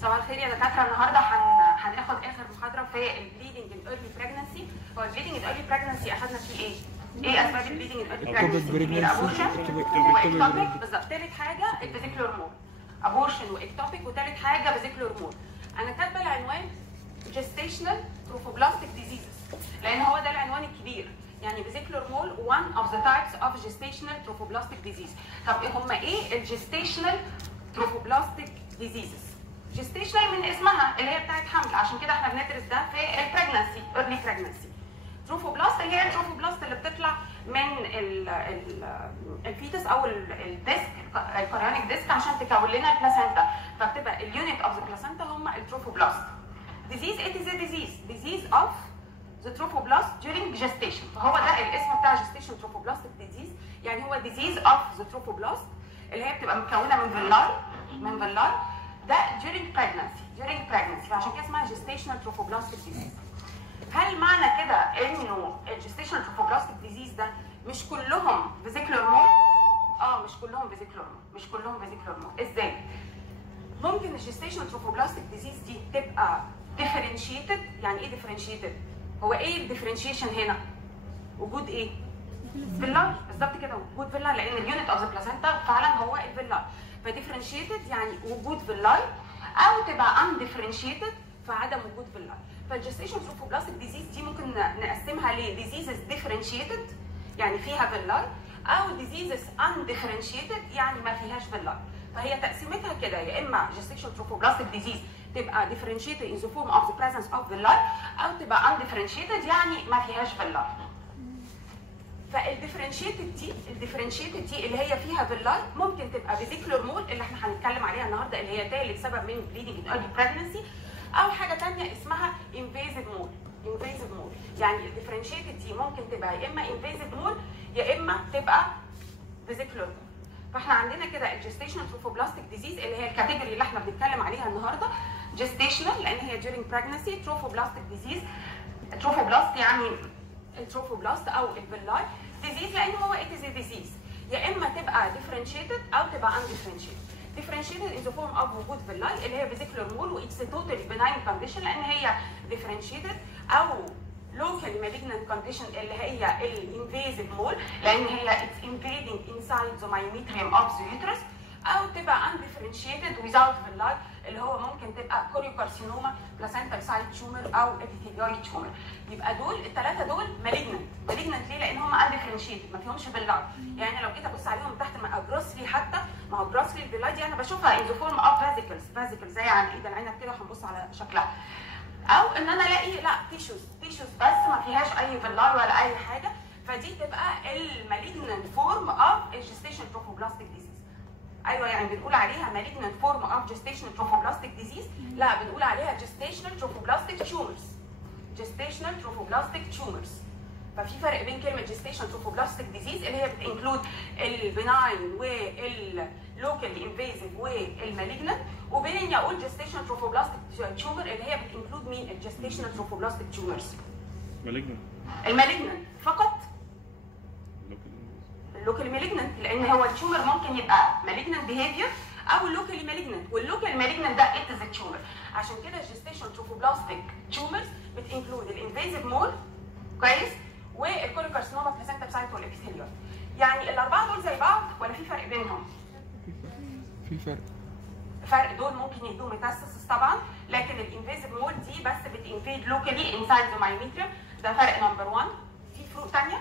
صباح الخير يا دكاتره. النهارده هناخد اخر محاضره في البليدنج ان ايرلي بريجنسي. هو البليدنج ان ايرلي بريجنسي اخذنا فيه ايه؟ ايه اسباب البليدنج ان ايرلي بريجنسي؟ ابورشن بالظبط. ثالث حاجه الفيزيكال هرمون، ابورشن واكتوبيك، وثالث حاجه فيزيكال هرمون. انا كاتبه العنوان جيستيشنال تروفوبلاستيك ديزيزز لان هو ده العنوان الكبير. يعني فيزيكال هرمون one of the types of gestational trophoblastic disease. طب هم ايه الجيستيشنال تروفوبلاستيك ديزيزز؟ جيستيشنال من اسمها اللي هي بتاعت حمل، عشان كده احنا بندرس ده في البريجنسي، ايرلي بريجنسي. تروفوبلاست اللي هي التروفوبلاست اللي بتطلع من الفيتس او الديسك، الكوريونيك ديسك، عشان تكون لنا البلاسنتا، فبتبقى اليونت اوف ذا بلاسنتا هم التروفوبلاست. disease it is a disease of the trophoblast during gestation. فهو ده الاسم بتاع gestation trophoblastic disease. يعني هو disease of the trophoblast اللي هي بتبقى مكونه من فيلاي ده during pregnancy فعشان كده اسمها gestational trophoblastic disease. هل معنى كده انه الجستيشنال تروفوبلاستيك ديزيز ده مش كلهم فيزيكال هرمون؟ مش كلهم فيزيكال هرمون. ازاي؟ ممكن الجستيشنال تروفوبلاستيك ديزيز دي تبقى ديفرنشيتد. يعني ايه ديفرنشيتد؟ هو ايه الديفرنشيشن هنا؟ وجود ايه؟ فيلاي. بالظبط كده، وجود فيلاي، لان اليونت اوف ذا بلاسنتا فعلا هو الفيلاي. فديفرنشيتد يعني وجود فيلاي، او تبقى انديفرنشيتد فعدم وجود فيلاي. فالجستيشن تروفوبلاستيك ديزيز دي ممكن نقسمها لديزيزز ديفرنشيتد يعني فيها فيلاي، او ديزيزز انديفرنشيتد يعني ما فيهاش فيلاي. فهي تقسيمتها كده، يا اما جستيشن تروفوبلاستيك ديزيز تبقى ديفرنشيتد ان ذا فورم اوف ذا بريزنس اوف فيلاي، او تبقى انديفرنشيتد يعني ما فيهاش فيلاي. فالديفرنشيتد دي اللي هي فيها فيلاي ممكن تبقى فيزيكال هرمون اللي احنا هنتكلم عليها النهارده، اللي هي ثالث سبب من بليدنج ان ايرلي بريجنسي، او حاجه ثانيه اسمها انفيزيف مود. يعني الديفرنشيتد دي ممكن تبقى يا اما انفيزيف مود يا اما تبقى فيزيكال هرمون. فاحنا عندنا كده الجستيشنال تروفوبلاستيك ديزيز اللي هي الكاتيجوري اللي احنا بنتكلم عليها النهارده، جستيشنال لان هي during pregnancy، تروفوبلاستيك ديزيز، تروفوبلاست يعني التروفوبلاست او الفيلاي، ديزيز لان هو it is a disease. يا اما تبقى differentiated او تبقى undifferentiated. differentiated in the form of وجود فيلاي اللي هي فيزيكال هرمون، و it's a totally benign condition لان هي differentiated، او locally malignant condition اللي هي الانفيزيف مول لان هي it's invading inside the myometrium of the uterus، او تبقى undifferentiated without villi اللي هو ممكن تبقى كوريوكارسينوما، بلاسنتال سايت تيومر، او ابيثيليويد تيومر. يبقى دول الثلاثه دول مالجننت ليه؟ لان هم undifferentiated ما فيهمش فيلاي. يعني لو جيت ابص عليهم تحت جروسلي، حتى ما هو جروسلي الفيلاي دي انا بشوفها in the form of vesicles زي عن ايد العنب كده، هنبص على شكلها. او ان انا الاقي لا تيشوز بس ما فيهاش اي فيلاي ولا اي حاجه، فدي تبقى المالجننت فورم اوف الجستيشن تروفوبلاستيك ديزيز. ايوه، يعني بنقول عليها malignant form of gestational trophoblastic disease، لا بنقول عليها gestational trophoblastic tumors. ففي فرق بين كلمه gestational trophoblastic disease اللي هي بتنكلود البناين واللوكالي انفيزيف والمالجنت، وبين اني اقول gestational trophoblastic tumor اللي هي بتنكلود مين؟ الجستيشنال trophoblastic tumors. المالجنت فقط اللوكالي مالجننت، لان هو التيومر ممكن يبقى مالجننت بيهيفير او اللوكالي مالجننت، واللوكالي مالجننت ده ات از التيومر. عشان كده الجستيشن تروفوبلاستيك تيومرز بتنكلود الانفيزيف مول، كويس، والكوريوكارسينوما، بلاسنتا بسايت، والابيثيليوم. يعني الاربعه دول زي بعض ولا في فرق بينهم؟ في فرق. دول ممكن يدوا ميتاستاسيس طبعا، لكن الانفيزيف مول دي بس بتنفيد لوكالي انسايد ذا مايوميتريوم. ده فرق نمبر 1. في فروق ثانيه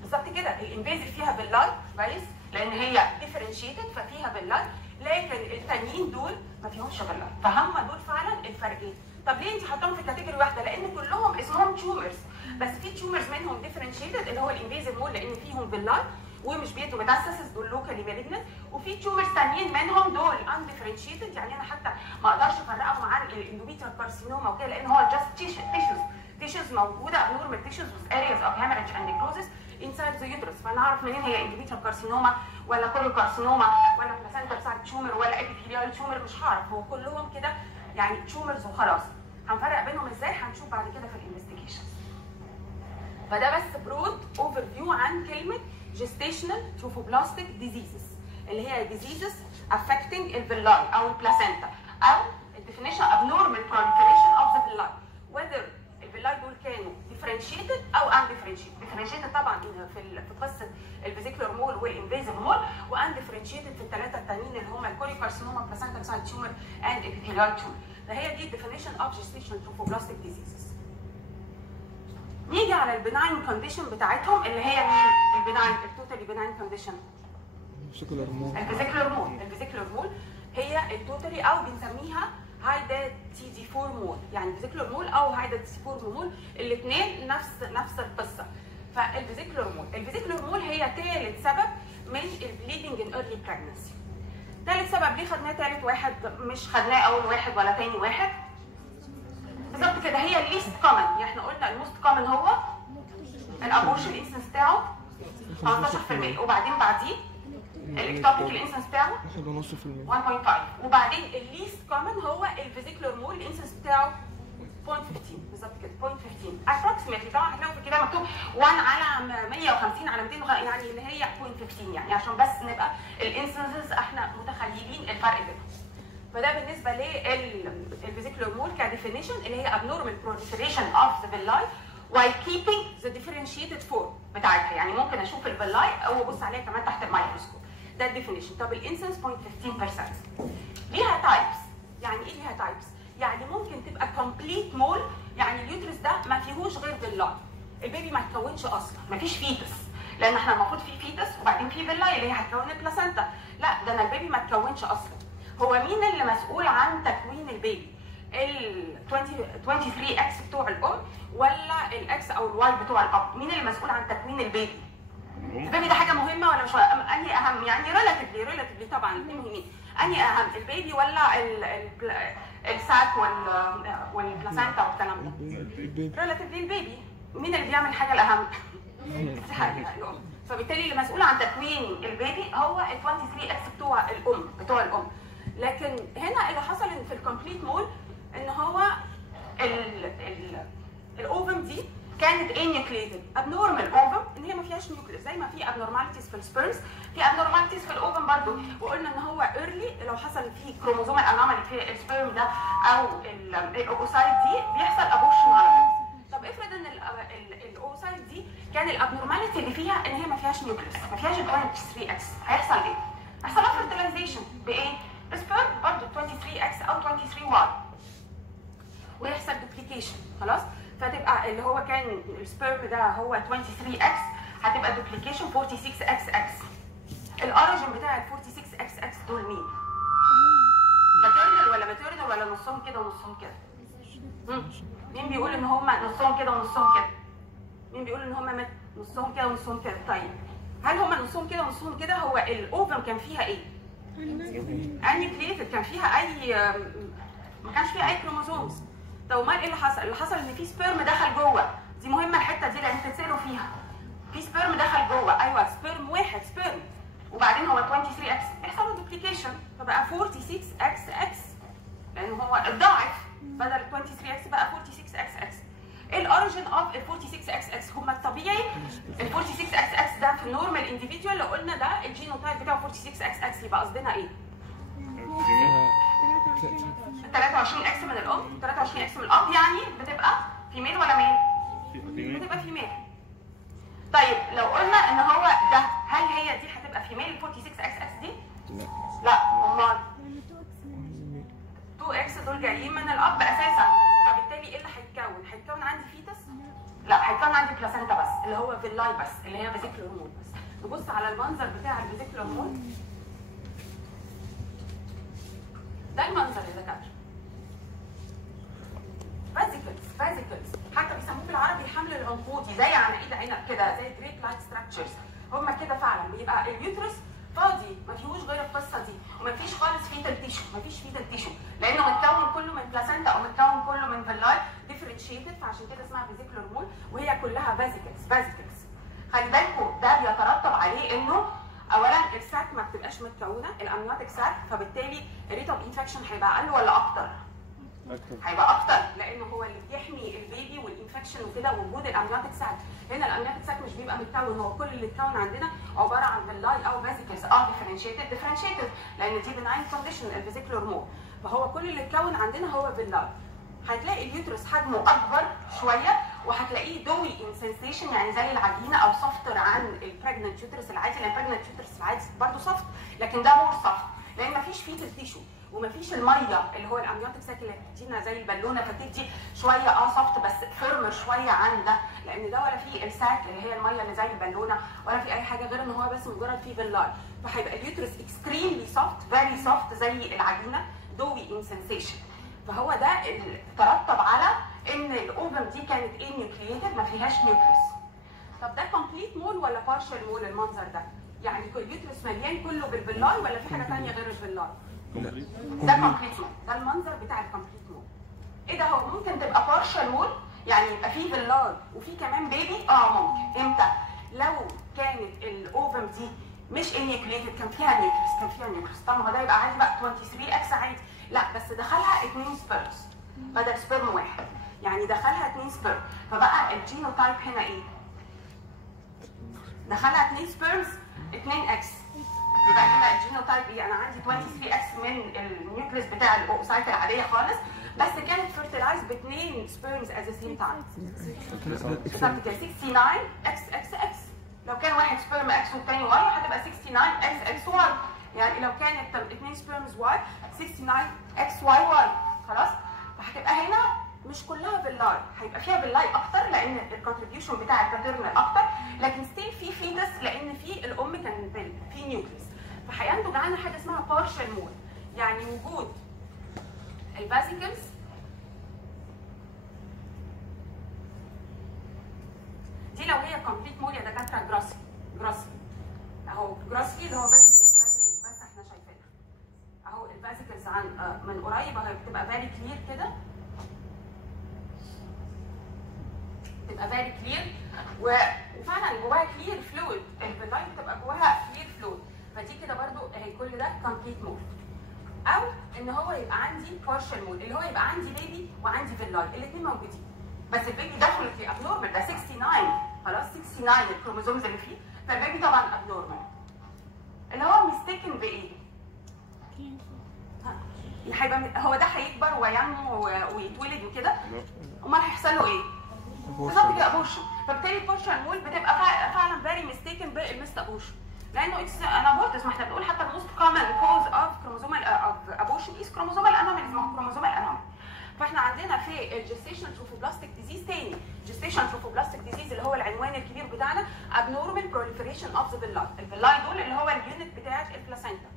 بالظبط كده. الانفيزيف فيها فيلاي، كويس، لان هي ديفرنشيتد ففيها فيلاي، لكن التانيين دول ما فيهمش فيلاي. فهم دول فعلا الفرقين. طب ليه انت حاطاهم في كاتيجوري واحده؟ لان كلهم اسمهم تيومرز، بس في تيومرز منهم ديفرنشيتد اللي هو الانفيزيف مول لان فيهم فيلاي ومش بيدوا ميتاستاسيس، دول لوكالي مالجنت، وفي تيومرز ثانيين منهم دول انديفرنشيتد، يعني انا حتى ما اقدرش افرقهم عن الاندوميتريال كارسينوما وكده، لان هو جاست تيشوز موجوده، abnormal tissues with areas of hemorrhage and necrosis inside the uterus. فانا اعرف منين هي اندوميتريال كارسينوما ولا كوريوكارسينوما ولا بلاسنتا سايت تيومر ولا ابيثيليويد تيومر؟ مش هعرف. هو كلهم كده يعني تيومرز وخلاص. هنفرق بينهم ازاي؟ هنشوف بعد كده في الانفستيجيشن. فده بس برود اوفر فيو عن كلمه gestational trophoblastic diseases اللي هي diseases affecting الفيلاي او البلاسنتا او الديفينيشن abnormal proliferation of the villi whether الفيلاي دول كانوا differentiated او undifferentiated. differentiated طبعا في قصه الفيزيكولار مول والانفيزيف مول، واندفرنشيتد في الثلاثه التانيين اللي هم الكوريكارسينوما بلاسنتا سايت تيومر اند ابيثيليال تيومر. فهي دي الديفينيشن اوف جيستيشنال تروفوبلاستيك ديزيزز. نيجي على البناين كونديشن بتاعتهم اللي هي مين؟ البناين التوتالي بناين كونديشن الفيزيكولار مول. الفيزيكولار مول هي التوتالي او بنسميها هايدا تي دي 4 مول، يعني فيزيكولار مول او هايدا تي 4 مول الاثنين نفس القصه. فالفيزيكولار مول هي ثالث سبب من البليدنج ان ايرلي بريجنسي. ثالث سبب ليه خدناه ثالث واحد، مش خدناه اول واحد ولا ثاني واحد بالظبط كده، هي الليست كومن. يعني احنا قلنا الموست كومن هو الابورشن الانسنس بتاعه 15%، وبعدين بعديه الاكتوبيك الانسنس بتاعه 1.5، وبعدين الليست كومن هو الفيزيكولار مول الانسنس بتاعه 0.15 بالظبط كده 0.15 approximately. طبعا هتلاقوا في كده مكتوب 1 على 150 على 200 يعني اللي هي 0.15 يعني عشان بس نبقى الانسنسز احنا متخيلين الفرق بينهم. فده بالنسبه للفيزيكولار مول كديفينيشن اللي هي abnormal proliferation of the villi while keeping the differentiated form بتاعتها. يعني ممكن اشوف الفيلاي او ابص عليها كمان تحت الميكروسكوب. ده الديفينيشن. طب الانسنس 0.15%. ليها تايبس. يعني ايه ليها تايبس؟ يعني ممكن تبقى كومبليت مول، يعني اليوترس ده ما فيهوش غير فيلاي، البيبي ما اتكونش اصلا، ما فيش فيتس، لان احنا المفروض في فيتس وبعدين في فيلاي اللي هي هتكون البلاسنتا. لا، ده انا البيبي ما اتكونش اصلا. هو مين اللي مسؤول عن تكوين البيبي؟ ال 23 اكس بتوع الام ولا الاكس او الواي بتوع الاب؟ مين اللي مسؤول عن تكوين البيبي؟ البيبي ده حاجه مهمه ولا مش مهمه؟ انهي اهم؟ يعني ريلاتيفلي طبعا الاثنين مهمين. انهي اهم، البيبي ولا الساك والبلاسنتا والكلام ده؟ ريلاتيفلي البيبي. مين اللي بيعمل حاجه الاهم؟ الام. فبالتالي اللي مسؤول عن تكوين البيبي هو ال 23 اكس بتوع الام. لكن هنا اللي حصل في الكومبليت مول ان هو الاوفم دي كانت انيوكليتد ابنورمال اوفم، ان هي ما فيهاش نيوكليس زي ما في ابنورماليتيز في السبيرمز، في ابنورماليتيز في الاوفم برضه. وقلنا ان هو ايرلي لو حصل فيه كروموزوم انومالي في السبيرم ده او الاوسايت دي بيحصل ابورشن على طول. طب افرض ان الاوسايت دي كان الابنورماليتي اللي فيها ان هي ما فيهاش نيوكليس، ما فيهاش 23 اكس، هيحصل ايه؟ هيحصل لها فيرتيلايزيشن بايه؟ السبيرم برضه 23 اكس او 23 واي، ويحصل دوبليكيشن. خلاص؟ فتبقى اللي هو كان السبيرم ده هو 23 اكس، هتبقى دوبليكيشن 46 اكس اكس. الاوريجن بتاع ال 46 اكس اكس دول مين؟ ماتيرنال ولا ماتيرنال ولا نصهم كده ونصهم كده؟ مين بيقول ان هم نصهم كده ونصهم كده؟ مين بيقول ان هم نصهم كده ونصهم كده؟ طيب هل هم نصهم كده ونصهم كده؟ هو الاوفم كان فيها ايه؟ انيوكليتد، كان فيها اي ما كانش فيها اي كروموزومز. طب امال ايه اللي حصل؟ اللي حصل ان في سبيرم دخل جوه. دي مهمه الحته دي لان تتسالوا فيها. في سبيرم دخل جوه، ايوه سبيرم واحد سبيرم، وبعدين هو 23 اكس يحصل له دوبليكيشن فبقى 46 اكس اكس، لان هو اتضاعف بدل 23 اكس بقى 46 اكس اكس. ايه الاوريجن اوف ال 46 اكس اكس؟ هم الطبيعي ال 46 اكس اكس ده في النورمال انديفيدوال لو قلنا ده الجينوتايب بتاعه 46 اكس اكس يبقى قصدنا ايه؟ 23 اكس من الام، 23 اكس من الاب، يعني بتبقى فيميل ولا ميل؟ بتبقى فيميل. طيب لو قلنا ان هو ده، هل هي دي هتبقى فيميل 46 اكس اكس دي؟ لا امال 2 اكس دول جايين من الاب اساسا، فبالتالي ايه اللي هيتكون؟ هيتكون عندي فيتس؟ لا، هيتكون عندي بلاسنتا بس اللي هو فيلاي بس اللي هي فيزيكولار مول بس. نبص على المنظر بتاع الفيزيكولار مول. ده المنظر يا دكاتره. فازيكلز حتى بيسموه بالعربي الحمل العنقودي، زي عناقيد عنب كده، زي جريت لايك ستراكشرز. هم كده فعلا بيبقى اليوترس فاضي ما فيهوش غير القصه دي، وما فيش خالص فيتال تيشو، ما فيش فيتال تيشو لانه متكون كله من بلاسنتا او متكون كله من فيلاي ديفرنشيتد، فعشان كده اسمها فيزيكولار مول، وهي كلها فازيكلز. خلي بالكم ده بيترتب عليه انه اولا الساك ما بتبقاش متكونه، الامنيوتيك ساك، فبالتالي الريت اوف انفكشن هيبقى اقل ولا اكتر؟ هيبقى اكتر، لانه هو اللي بيحمي البيبي والانفكشن وكده وجود الامنيوتيك ساك. هنا الامنيوتيك ساك مش بيبقى متكون، هو كل اللي اتكون عندنا عباره عن فيلاي او فازيكلز ديفرنشيتد لان دي بناين كونديشن الفيزيكولار مول. فهو كل اللي اتكون عندنا هو باللاي. هتلاقي اليوترس حجمه اكبر شويه، وهتلاقيه دوي ان سنسيشن يعني زي العجينه او سوفتر عن البريجننت يوترس العادي، لان البريجننت يوترس العادي برضه سوفت، لكن ده مور سوفت لان مفيش فيه التيشو ومفيش الميه اللي هو الامنيوتيك ساك اللي بتدينا زي البالونه، فتدي شويه سوفت بس فيرمر شويه عن ده، لان ده ولا فيه الساك اللي هي الميه اللي زي البالونه ولا في اي حاجه غير ان هو بس مجرد فيه باللاي. فهيبقى اليوترس اكستريملي سوفت فيري سوفت زي العجينه دوي ان سنسيشن. فهو ده اللي ترتب على ان الاوفم دي كانت نيوكلييتد ما فيهاش نيوكليس. طب ده كومبليت مول ولا بارشال مول المنظر ده؟ يعني اليوترس مليان كله بالبلاي ولا في حاجه ثانيه غير البلاي؟ ده كومبليت مول، ده المنظر بتاع الكومبليت مول. ايه ده؟ هو ممكن تبقى بارشال مول يعني يبقى فيه بلاي وفي كمان بيبي؟ ممكن. امتى؟ لو كانت الاوفم دي مش نيوكلييتد كان فيها نيوكليس. طبعا هو ده يبقى عادي بقى 23 اكس عادي. لا بس دخلها 2 سبيرمز بدل سبيرم واحد، يعني دخلها 2 سبيرم، فبقى الجينوتايب هنا ايه؟ دخلها 2 سبيرمز 2 اكس، يبقى هنا الجينوتايب ايه؟ انا عندي 23 اكس من النيوكليس بتاع الاوسايت العاديه خالص، بس كانت فيرتلايز ب 2 سبيرمز ات ذا سيم تايم. بالظبط كده 69 اكس اكس اكس. لو كان واحد سبيرم اكس والثاني واي هتبقى 69 اكس اكس واي. يعني لو كانت 2 سبيرمز واي 69 اكس واي واي. خلاص؟ فهتبقى هنا مش كلها باللاي، هيبقى فيها باللاي اكتر لان الكونتريبيوشن بتاع الباترنال اكتر، لكن ستيل في فيتس لان في الام كان في نيوكليس. فهينتج عنها حاجه اسمها بارشال مول، يعني وجود الفاسيكلز دي لو هي كومبليت مول يا دكاتره جراسي اهو جراسي اللي هو فاسيكلز بس احنا شايفينها اهو الفاسيكلز عن من قريب اهي بتبقى فيري كلير كده، بتبقى فيري كلير وفعلا جواها كلير فلويد، الفيلاي بتبقى جواها كلير فلويد، فدي كده برضو اهي كل ده كومبليت مول. او ان هو يبقى عندي بارشال مول اللي هو يبقى عندي بيبي وعندي فيلاي الاثنين موجودين، بس البيبي ديفنتلي ابنورمال، ده 69 خلاص 69 الكروموزومز اللي فيه، فالبيبي طبعا ابنورمال. اللي هو ميستيكن بايه؟ هيبقى هو ده هيكبر وينمو ويتولد وكده، امال هيحصل له ايه؟ بالظبط كده ابورشن. فبالتالي البارشال مول بتبقى فعلا فيري ميستيكن بالمست ابورشن، لانه اتس ان ابورتس. ما احنا بنقول حتى الموست كومن كوز اوف كروموزومال اوف ابورشن از كروموزومال انوماليز، ما هو كروموزومال انومالي. فاحنا عندنا في الجستيشن تروفوبلاستيك ديزيز تاني، جستيشن تروفوبلاستيك ديزيز اللي هو العنوان الكبير بتاعنا abnormal proliferation of the villi. الفيلاي دول اللي هو اليونت بتاعت البلاسينتا،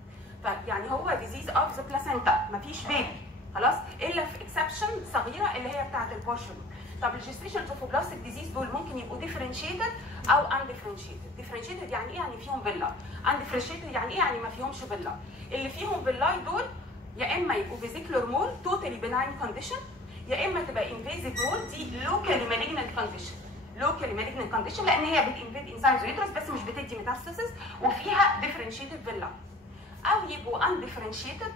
فيعني هو ديزيز اوف ذا بلاسينتا، مفيش بيبي خلاص الا في اكسبشن صغيره اللي هي بتاعت البورشن. طب الجستيشن تروفوبلاستيك ديزيز دول ممكن يبقوا ديفرنشيتد او انديفرنشيتد. ديفرنشيتد يعني ايه؟ يعني فيهم فيلاي. انديفرنشيتد يعني ايه؟ يعني ما فيهمش فيلاي. اللي فيهم فيلاي دول يا اما يبقوا فيزيكولار مول توتالي بناين كونديشن، يا اما تبقى انفيزيف مول دي لوكالي مالجنت كونديشن. لوكالي مالجنت كونديشن لان هي بتنفيد انسايد يوترس بس مش بتدي ميتاستاسيس وفيها ديفرنشيتد فيلاي. او يبقوا انديفرنشيتد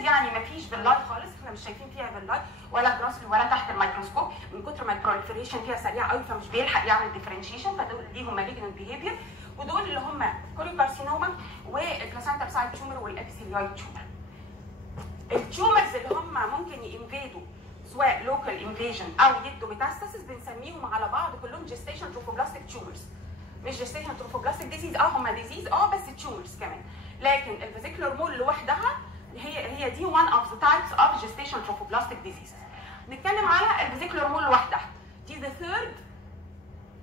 يعني ما فيش فيلاي خالص، احنا مش شايفين فيها فيلاي ولا جراسلي ولا تحت الميكروسكوب، من كتر ما البروليفريشن فيها سريع قوي فمش بيلحق يعمل ديفرنشيشن، فدول ليهم مالجنت بيهيفير. ودول اللي هم كوليوكارسينوما والبلاسينتا بسايد تيومر والابيثيليويد تيومر. التيومرز اللي هم ممكن ينفيدوا سواء لوكال انفيجن او يدوا ميتاستاسيس بنسميهم على بعض كلهم جستيشن تروفوبلاستيك تيومرز. مش جستيشن تروفوبلاستيك ديزيز، هم ديزيز بس تيومرز كمان. لكن الفيزيكولار مول لوحدها هي دي one of the types of gestation trophoblastic diseases. نتكلم على الفيزيكولار مول لوحدها، دي the third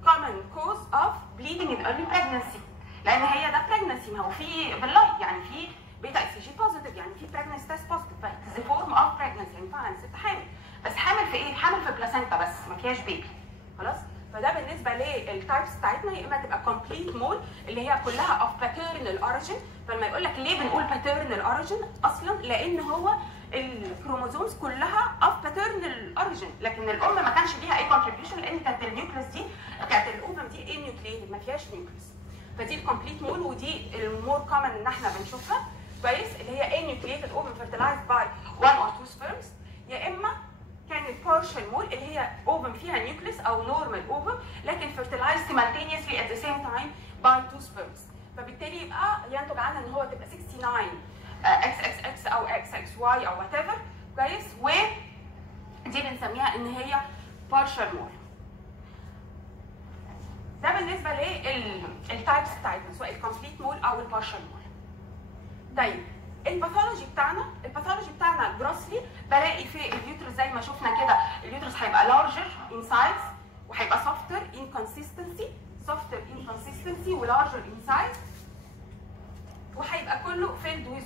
common cause of bleeding in early pregnancy، لان هي ده pregnancy، ما هو في باللاي يعني في بيتا اكس جي بوزيتيف، يعني في pregnancy test positive، فit's a form of pregnancy، يعني فعلا ست حامل، بس حامل في ايه؟ حامل في بلاسينتا بس ما فيهاش بيبي خلاص. فده بالنسبه للتايبس بتاعتنا، يا اما تبقى كومبليت مول اللي هي كلها اوف باترنال اوريجين. فلما يقول لك ليه بنقول باترنال اوريجين اصلا؟ لان هو الكروموزومز كلها اوف باترنال اوريجين، لكن الام ما كانش ليها اي كونتريبيوشن لان كانت النيوكليس دي كانت الاوفم دي انيوكليتد ما فيهاش نيوكليس. فدي الكومبليت مول، ودي المور كومن ان احنا بنشوفها كويس، اللي هي انيوكليتد اوفم فيرتلايزد باي 1 or 2 سبيرمز، يا اما كانت بارشال مول اللي هي اوفم فيها نيوكليس او نورمال اوفم لكن fertilized simultaneously at the same time by 2 sperms. فبالتالي يبقى ينتج عنها ان هو تبقى 69 XXX او XX واي او وات ايفر كويس، ودي بنسميها ان هي partial مول. ده بالنسبه للتايبس بتاعتنا سواء الكومبليت مول او البارشال مول. طيب الباثولوجي بتاعنا جروسلي بلاقي في اليوترس زي ما شفنا كده اليوترس هيبقى لارجر ان سايز وهيبقى سوفتر ان كونسيستنسي ولارجر ان سايز، وهيبقى كله فيلد ويز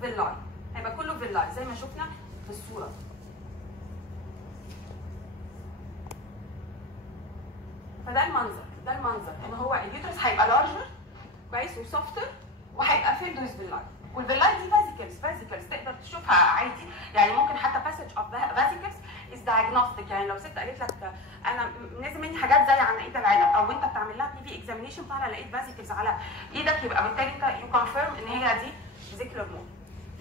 فيلاي، هيبقى كله فيلاي زي ما شفنا في الصوره. فده المنظر ان هو اليوترس هيبقى لارجر كويس وسوفتر وهيبقى فيلد ويز فيلاي، والفيلاي دي فازيكلز تقدر تشوفها عادي، يعني ممكن حتى باسج اوف فازيكلز از دايجنوستيك، يعني لو ست قالت لك انا نازل مني حاجات زي عناقيد العنب او انت بتعمل لها بي في اكزامينيشن طالع لقيت فازيكلز على ايدك، يبقى بالتالي انت يو كونفيرم ان هي دي فيزيكولار مول.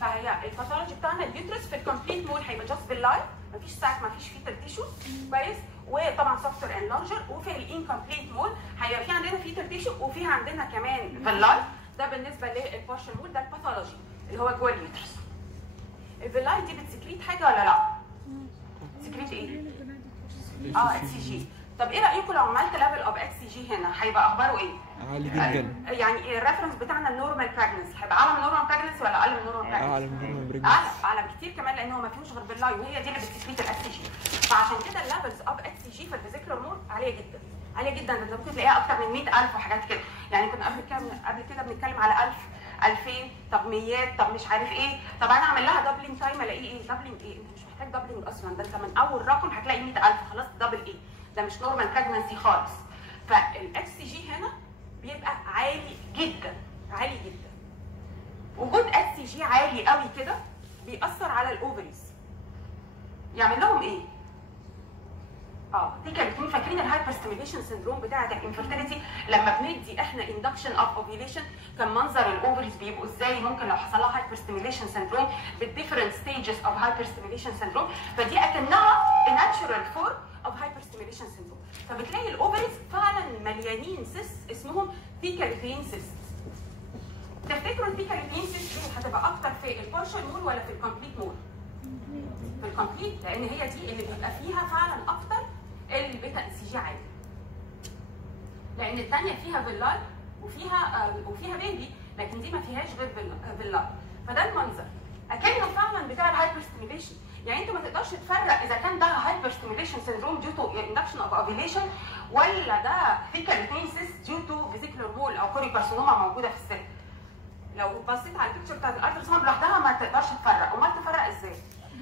فهي الباثولوجي بتاعنا اليوترس في الكومبليت مول هيبقى جاست فيلاي، مفيش ساك مفيش فيتال تيشو كويس، وطبعا سوفتر اند لارجر، وفي الانكمبليت مول هيبقى في عندنا فيتال تيشو وفيها عندنا كمان فيلاي. ده بالنسبه للبارشال مول، ده الباثولوجي اللي هو جوه اليوترس. الفيلاي دي بتسكريت حاجه ولا لا؟ سكريت ايه؟ اكس سي جي. طب ايه رايكم لو عملت ليفل اوف اكس سي جي هنا هيبقى اخباره ايه؟ عالي جدا. يعني الريفرنس بتاعنا النورمال براجنسي هيبقى اعلى من النورمال براجنسي ولا اقل من النورمال براجنسي؟ اعلى من النورمال براجنسي. اعلى بكتير كمان، لان هو ما فيهوش غير فيلاي وهي دي اللي بتسكريت الاكس سي جي. فعشان كده الليفلز اوف اكس سي جي في الفيزيكولار مول عاليه جدا ده انت ممكن تلاقيها اكتر من 100,000 وحاجات كده، يعني كنا قبل كده بنتكلم على 1000 2000 طب 100 طب مش عارف ايه، طب انا اعمل لها دبلنج تايم الاقيه ايه؟ دبلنج ايه؟ انت مش محتاج دبلنج اصلا، ده انت من اول رقم هتلاقي 100,000 خلاص دبل ايه؟ ده مش نورمال براجنسي خالص. فالاكس سي جي هنا بيبقى عالي جدا. وجود اكس سي جي عالي قوي كده بيأثر على الاوفريز، يعمل لهم ايه؟ دي كانت فاكرين الهايبر ستيميليشن سندروم بتاعه الانفيرتيليتي لما بندي احنا اندكشن اوف اوفيليشن كان منظر الاوفريز بيبقوا ازاي؟ ممكن لو حصل لها هايبر ستيميليشن سندروم بالديفرنت ستيجز اوف هايبر ستيميليشن سندروم، فدي اكنها ناتشورال فورم اوف هايبر ستيميليشن سندروم. فبتلاقي الاوفريز فعلا مليانين سيست اسمهم ثيكاليبين سيست. تفتكروا الثيكاليبين سيست دي هتبقى اكتر في البارشال مول ولا في الكومبليت مول؟ في الكومبليت، لان هي دي اللي بيبقى فيها فعلا اكتر البيتا ان سي جي عالي. لان الثانيه فيها فيلاي وفيها بيبي، لكن دي ما فيهاش غير فيلاي. فده المنظر اكنه فعلا بتاع الهايبر ستيميليشن، يعني انت ما تقدرش تفرق اذا كان ده هايبر ستيميليشن سندروم ديو تو اندكشن اوف اوفيليشن ولا ده ثيكاليبين سيست ديو تو فيزيكولار مول او كوري كارسينوما موجوده في السن. لو بصيت على البيكتشر بتاعت الالتراساوند لوحدها ما تقدرش تفرق، امال تفرق ازاي؟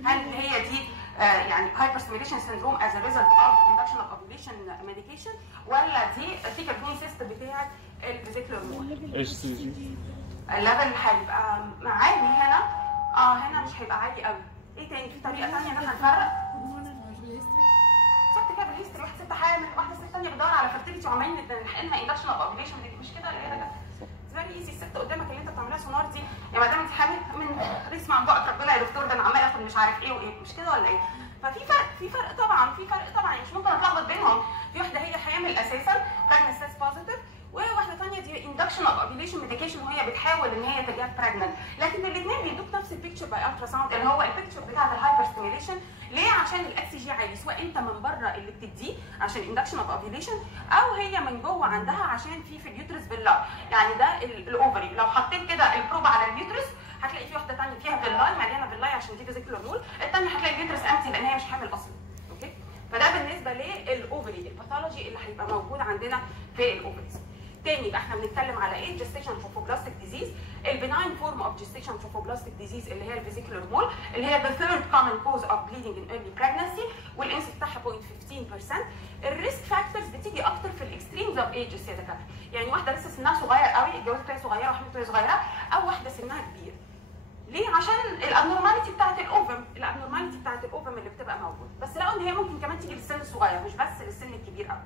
هل هي دي يعني هايبر ستيميليشن سندروم از ا ريزلت اوف اندكشن اوف اوفيليشن ميديكيشن ولا دي ثيكاليبين سيست بتاعت الفيزيكولار مول؟ اتش سي جي الليفل هيبقى عالي هنا، هنا مش هيبقى عالي قوي. ايه تاني؟ في طريقه ثانيه ان احنا نفرق؟ ست كده بالهيستوري، واحده ست حامل، واحده ست ثانيه بتدور على فيرتيليتي وعمالين نحقن لها اندكشن اوف اوفيليشن، مش كده ولا ايه؟ فيري ايزي. الست قدامك اللي انت بتعملها سونار دي يا مدام انت حامل من رسم عن بقى ربنا يا دكتور، ده انا عمال اخد مش عارف ايه وايه، مش كده ولا ايه؟ ففي فرق طبعا، يعني مش ممكن اتلخبط بينهم. في واحده هي حامل اساسا براجنس بوزيتيف، وواحده ثانيه دي اندكشن اوف اوفيليشن ميديكيشن وهي بتحاول ان هي تجيب براجننت، لكن الاثنين بيدوك نفس البيكتشر باي الترا ساوند اللي هو البيكتشر بتاعت الهايبر ستيميليشن. ليه؟ عشان الاكس جي عالي، سواء انت من بره اللي بتديه عشان اندكشن اوف اوفيليشن او هي من جوه عندها عشان في اليوترس فيلاي، يعني ده الاوفري. لو حطيت كده البروب على اليوترس هتلاقي في واحده ثانيه فيها فيلاي مليانه فيلاي عشان دي فيزيكولار مول، الثانيه هتلاقي اليوترس امتي لان هي مش حامل اصلا. اوكي؟ فده بالنسبه للاوفري الباثولوجي اللي هيبقى موجود عندنا في الاوفريز. تاني يبقى احنا بنتكلم على ايه؟ جستيشن تروفوبلاستيك ديزيز، البناين فورم اوف جستيشن تروفوبلاستيك ديزيز اللي هي الفيزيكولار مول اللي هي the third common cause of bleeding in early pregnancy والانس بتاعها 0.15%. الريسك فاكتورز بتيجي اكتر في الاكستريمز اوف ايجز يا دكاتره، يعني واحده لسه سنها صغير قوي اتجوزت وهي صغيره وحملت وهي صغيره، او واحده سنها كبير. ليه؟ عشان الابنورماليتي بتاعت الاوفم اللي بتبقى موجوده، بس لقوا ان هي ممكن كمان تيجي للسن الصغير مش بس للسن الكبير قوي،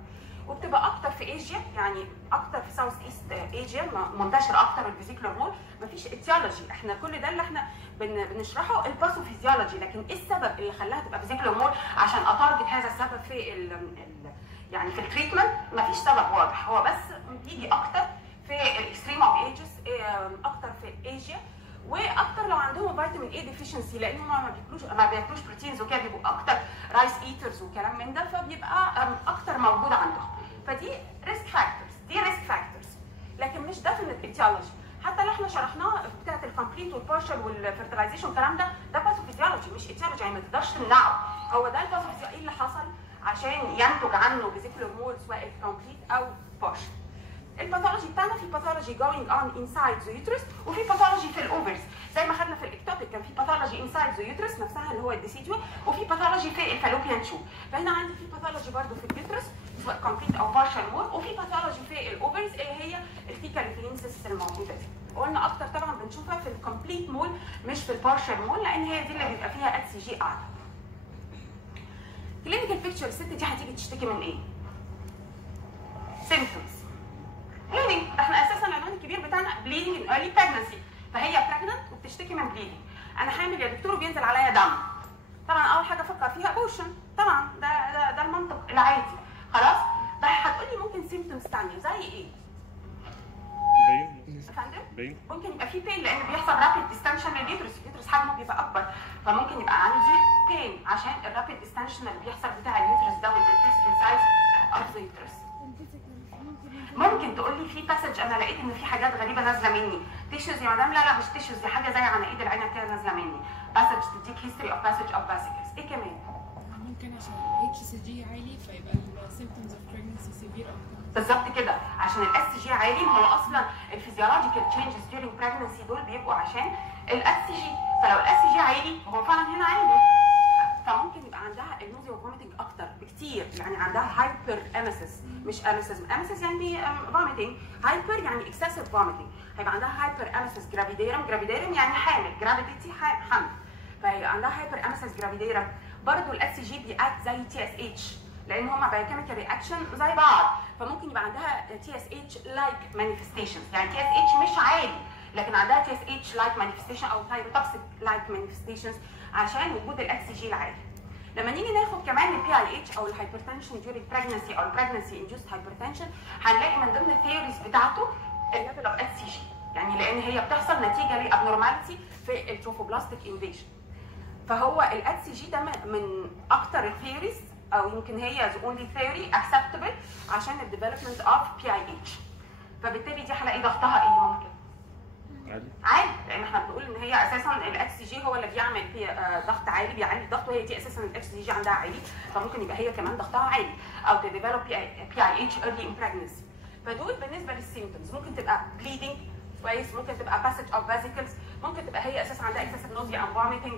وبتبقى اكتر في ايجيا، يعني اكتر في ساوث ايست ايجيا منتشر اكتر الفيزيكولار مول. مفيش اتيولوجي، احنا كل ده اللي احنا بنشرحه الباثوفيزيولوجي، لكن ايه السبب اللي خلاها تبقى فيزيكولار مول عشان اتارجت هذا السبب في يعني في التريتمنت. مفيش سبب واضح، هو بس بيجي اكتر في الاكستريم اوف ايجز، اكتر في ايجيا، واكتر لو عندهم فيتامين اي ديفيشنسي، لان هم ما بياكلوش بروتينز وكده، بيبقوا اكتر رايس ايترز وكلام من ده، فبيبقى اكتر موجود عندهم. فدي ريسك فاكتورز، دي ريسك فاكتورز، لكن مش ديفينيت ايتيولوجي. حتى لو احنا شرحناه بتاعت الكومبليت والبارشل والفيرتلايزيشن والكلام ده باثوفيزيولوجي مش ايتيولوجي، يعني ما تقدرش تمنعه. هو ده الباثوفيزيولوجي، ايه اللي حصل عشان ينتج عنه فيزيكولار مول سواء كومبليت او بارشل. الباثولوجي بتاعنا في باثولوجي جوينج اون انسايد ذا يوترس، وفي باثولوجي في الاوفرز، زي ما خدنا في الاكتوبيك كان في باثولوجي انسايد ذا يوترس نفسها اللي هو الديسيدوال، وفي باثولوجي في الفالوبيان تيوب. فهنا عندي في باثولوجي برضه في اليوترس سواء كومبليت او بارشل مول، وفي باثولوجي في الاوفرز اللي هي الفيكال ريفلينسس الموجوده دي. قلنا اكتر طبعا بنشوفها في الكومبليت مول مش في البارشل مول، لان هي دي اللي بيبقى فيها اتش سي جي اعلى. كلينيكال بيكتشر الست دي هتيجي تشتكي من ايه؟ سيمبتومز بليدنج. احنا اساسا العنوان الكبير بتاعنا بليدنج ان ايرلي بريجنسي، فهي بريجننت وبتشتكي من بليدنج. انا حامل يا دكتور وبينزل عليا دم. طبعا اول حاجه افكر فيها ابورشن، طبعا ده المنطق العادي. خلاص؟ طيب هتقولي ممكن سيمبتومز ثانيه زي ايه؟ بين ممكن يبقى في بين لان بيحصل رابيد ديستنشن لليوترس، اليوترس حجمه بيبقى اكبر، فممكن يبقى عندي بين عشان الرابيد ديستنشن اللي بيحصل بتاع اليوترس ده والديكريس سايز اوف ذا يوترس. ممكن تقول لي في باسج انا لقيت ان في حاجات غريبه نازله مني، تيشوز يا مدام؟ لا مش تيشوز، دي حاجه زي عناقيد العنب كده نازله مني. باسج تديك هيستوري اوف باسج اوف فاسيكلز. ايه كمان؟ ممكن عشان الاتش سي جي عالي فيبقى السيمبتومز اوف بريجنسي سيفير اكتر. بالظبط كده، عشان الاس جي عالي. هو اصلا الفيزيولوجيكال تشينجز during pregnancy دول بيبقوا عشان الاس جي، فلو الاس جي عالي هو فعلا هنا عالي، فممكن يبقى عندها النوزيا والفوميتنج اكتر بكتير، يعني عندها هايبر اميسيس، مش اميسيس، اميسيس يعني فوميتنج، هايبر يعني اكسسيف فوميتنج، هيبقى عندها هايبر اميسيس جرافيديرم، جرافيديرم يعني حامل، جرافيديتي حمل، فهيبقى عندها هايبر اميسيس جرافيديرم. برضه الاس جي بيأكت زي تي اس اتش لان هما بايوكيميكال رياكشن زي بعض، فممكن يبقى عندها تي اس اتش لايك مانيفستيشنز، يعني تي اس اتش مش عالي لكن عندها تي اس اتش لايك مانيفستيشن او ثايروتوكسيك لايك مانيفستيشنز عشان وجود الاكس جي العالي. لما نيجي ناخد كمان البي اي اتش او الهايبرتنشن ديورينج بريجنسي او البريجنسي انديوست هايبرتنشن، هنلاقي من ضمن الثيوريز بتاعته الليفل اوف اكس جي، يعني لان هي بتحصل نتيجه لابنورماليتي في التروفوبلاستيك انفيجن. فهو الاكس جي ده من اكتر الثيوريز او يمكن هي the only theory acceptable عشان الديفلوبمنت اوف بي اي اتش. فبالتالي دي هلاقي ضغطها ايه ممكن؟ عالي، لان احنا بنقول ان هي اساسا الاكس جي هو اللي بيعمل ضغط عالي، بيعلي الضغط، وهي دي اساسا الاكس جي عندها عالي، فممكن يبقى هي كمان ضغطها عالي او تديفلوب بي اي اتش early in pregnancy. فدول بالنسبه للسيمبتومز ممكن تبقى bleeding كويس، ممكن تبقى passage of vesicles، ممكن تبقى هي اساسا عندها excessive nausea and vomiting.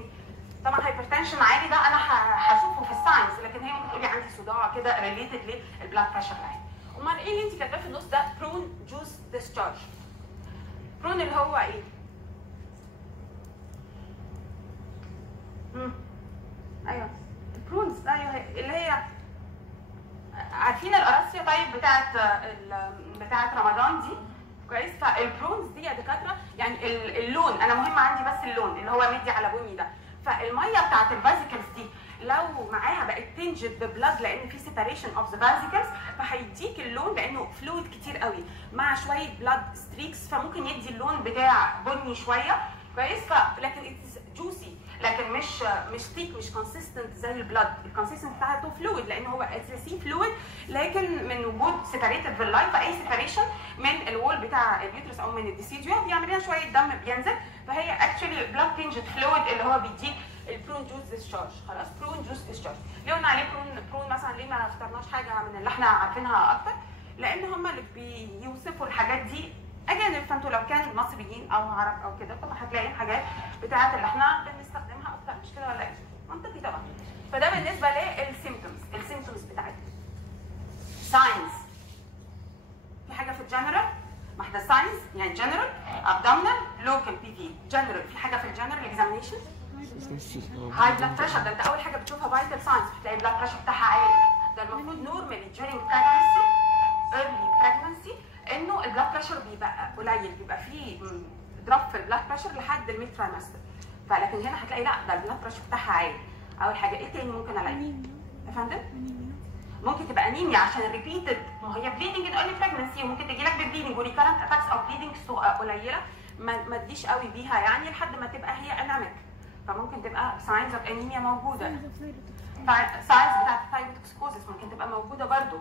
طبعا هايبرتنشن عالي ده انا هشوفه في الساينس، لكن هي ممكن تقولي عندي صداع كده ريليتد للبلاد بريشر العالي. امال ايه اللي انت كاتباه في النص ده؟ برون جوس ديسشارج. برون اللي هو ايه؟ ايوه البرونز، ايوه اللي هي عارفين القراصيه طيب بتاعت رمضان دي كويس. فالبرونز دي يا دكاتره يعني اللون، انا مهم عندي بس اللون اللي هو مدي على بني ده. فالميه بتاعت الفازيكلز دي لو معاها بقت تنجد ببلاد لان في سيباريشن اوف ذا فازيكلز، فهيديك اللون لانه فلويد كتير قوي مع شويه بلاد ستريكس، فممكن يدي اللون بتاع بني شويه كويس. لكن اتس جوسي، لكن مش ثيك، مش كونسيستنت زي البلاد. الكونسيستنت بتاعته فلويد لان هو اتس فلويد، لكن من وجود سيباريتد فيلاي، فاي سيباريشن من الوول بتاع اليوترس او من الديسيديو بيعمل لنا شويه دم بينزل، فهي اكشولي بلاد تنجد فلويد اللي هو بيديك البرون جوس ديسشارج. خلاص برون جوس ديسشارج. ليه قلنا عليه برون مثلا؟ ليه ما اخترناش حاجه من اللي احنا عارفينها اكتر؟ لان هم اللي بيوصفوا الحاجات دي اجانب، فانتوا لو كان مصريين او عرب او كده طبعا هتلاقي الحاجات بتاعت اللي احنا بنستخدمها اكتر، مش كده ولا ايه؟ منطقي طبعا. فده بالنسبه للسيمبتومز، السيمبتومز بتاعتها. ساينس، في حاجه في الجنرال، ما احنا ساينس يعني جنرال، ابدومينال، لوكال بي في. جنرال في حاجه في الجنرال اكزامينشن هاي بلاد بريشر، ده انت اول حاجه بتشوفها فايتال ساينس، هتلاقي البلاد بريشر بتاعها عالي. ده المفروض نورمالي during pregnancy early pregnancy انه البلاد بريشر بيبقى قليل، بيبقى فيه دروب في البلاد بريشر لحد الميد ترايمستر، فلكن هنا هتلاقي لا ده البلاد بريشر بتاعها عالي. اول حاجه ايه تاني ممكن الاقي؟ يا فندم؟ ممكن تبقى انيميا عشان الريبيتد، ما هي بليدنج ان ايرلي بريجنسي، وممكن تجي لك ببليدنج وريكارنت اتاكس او بليدنج قليله ما تديش قوي بيها يعني لحد ما تبقى هي اناميك، فممكن تبقى ساينز اوف انيميا موجوده. ساينز بتاعت الثايروتوكسيكوزيس ممكن تبقى موجوده برضو.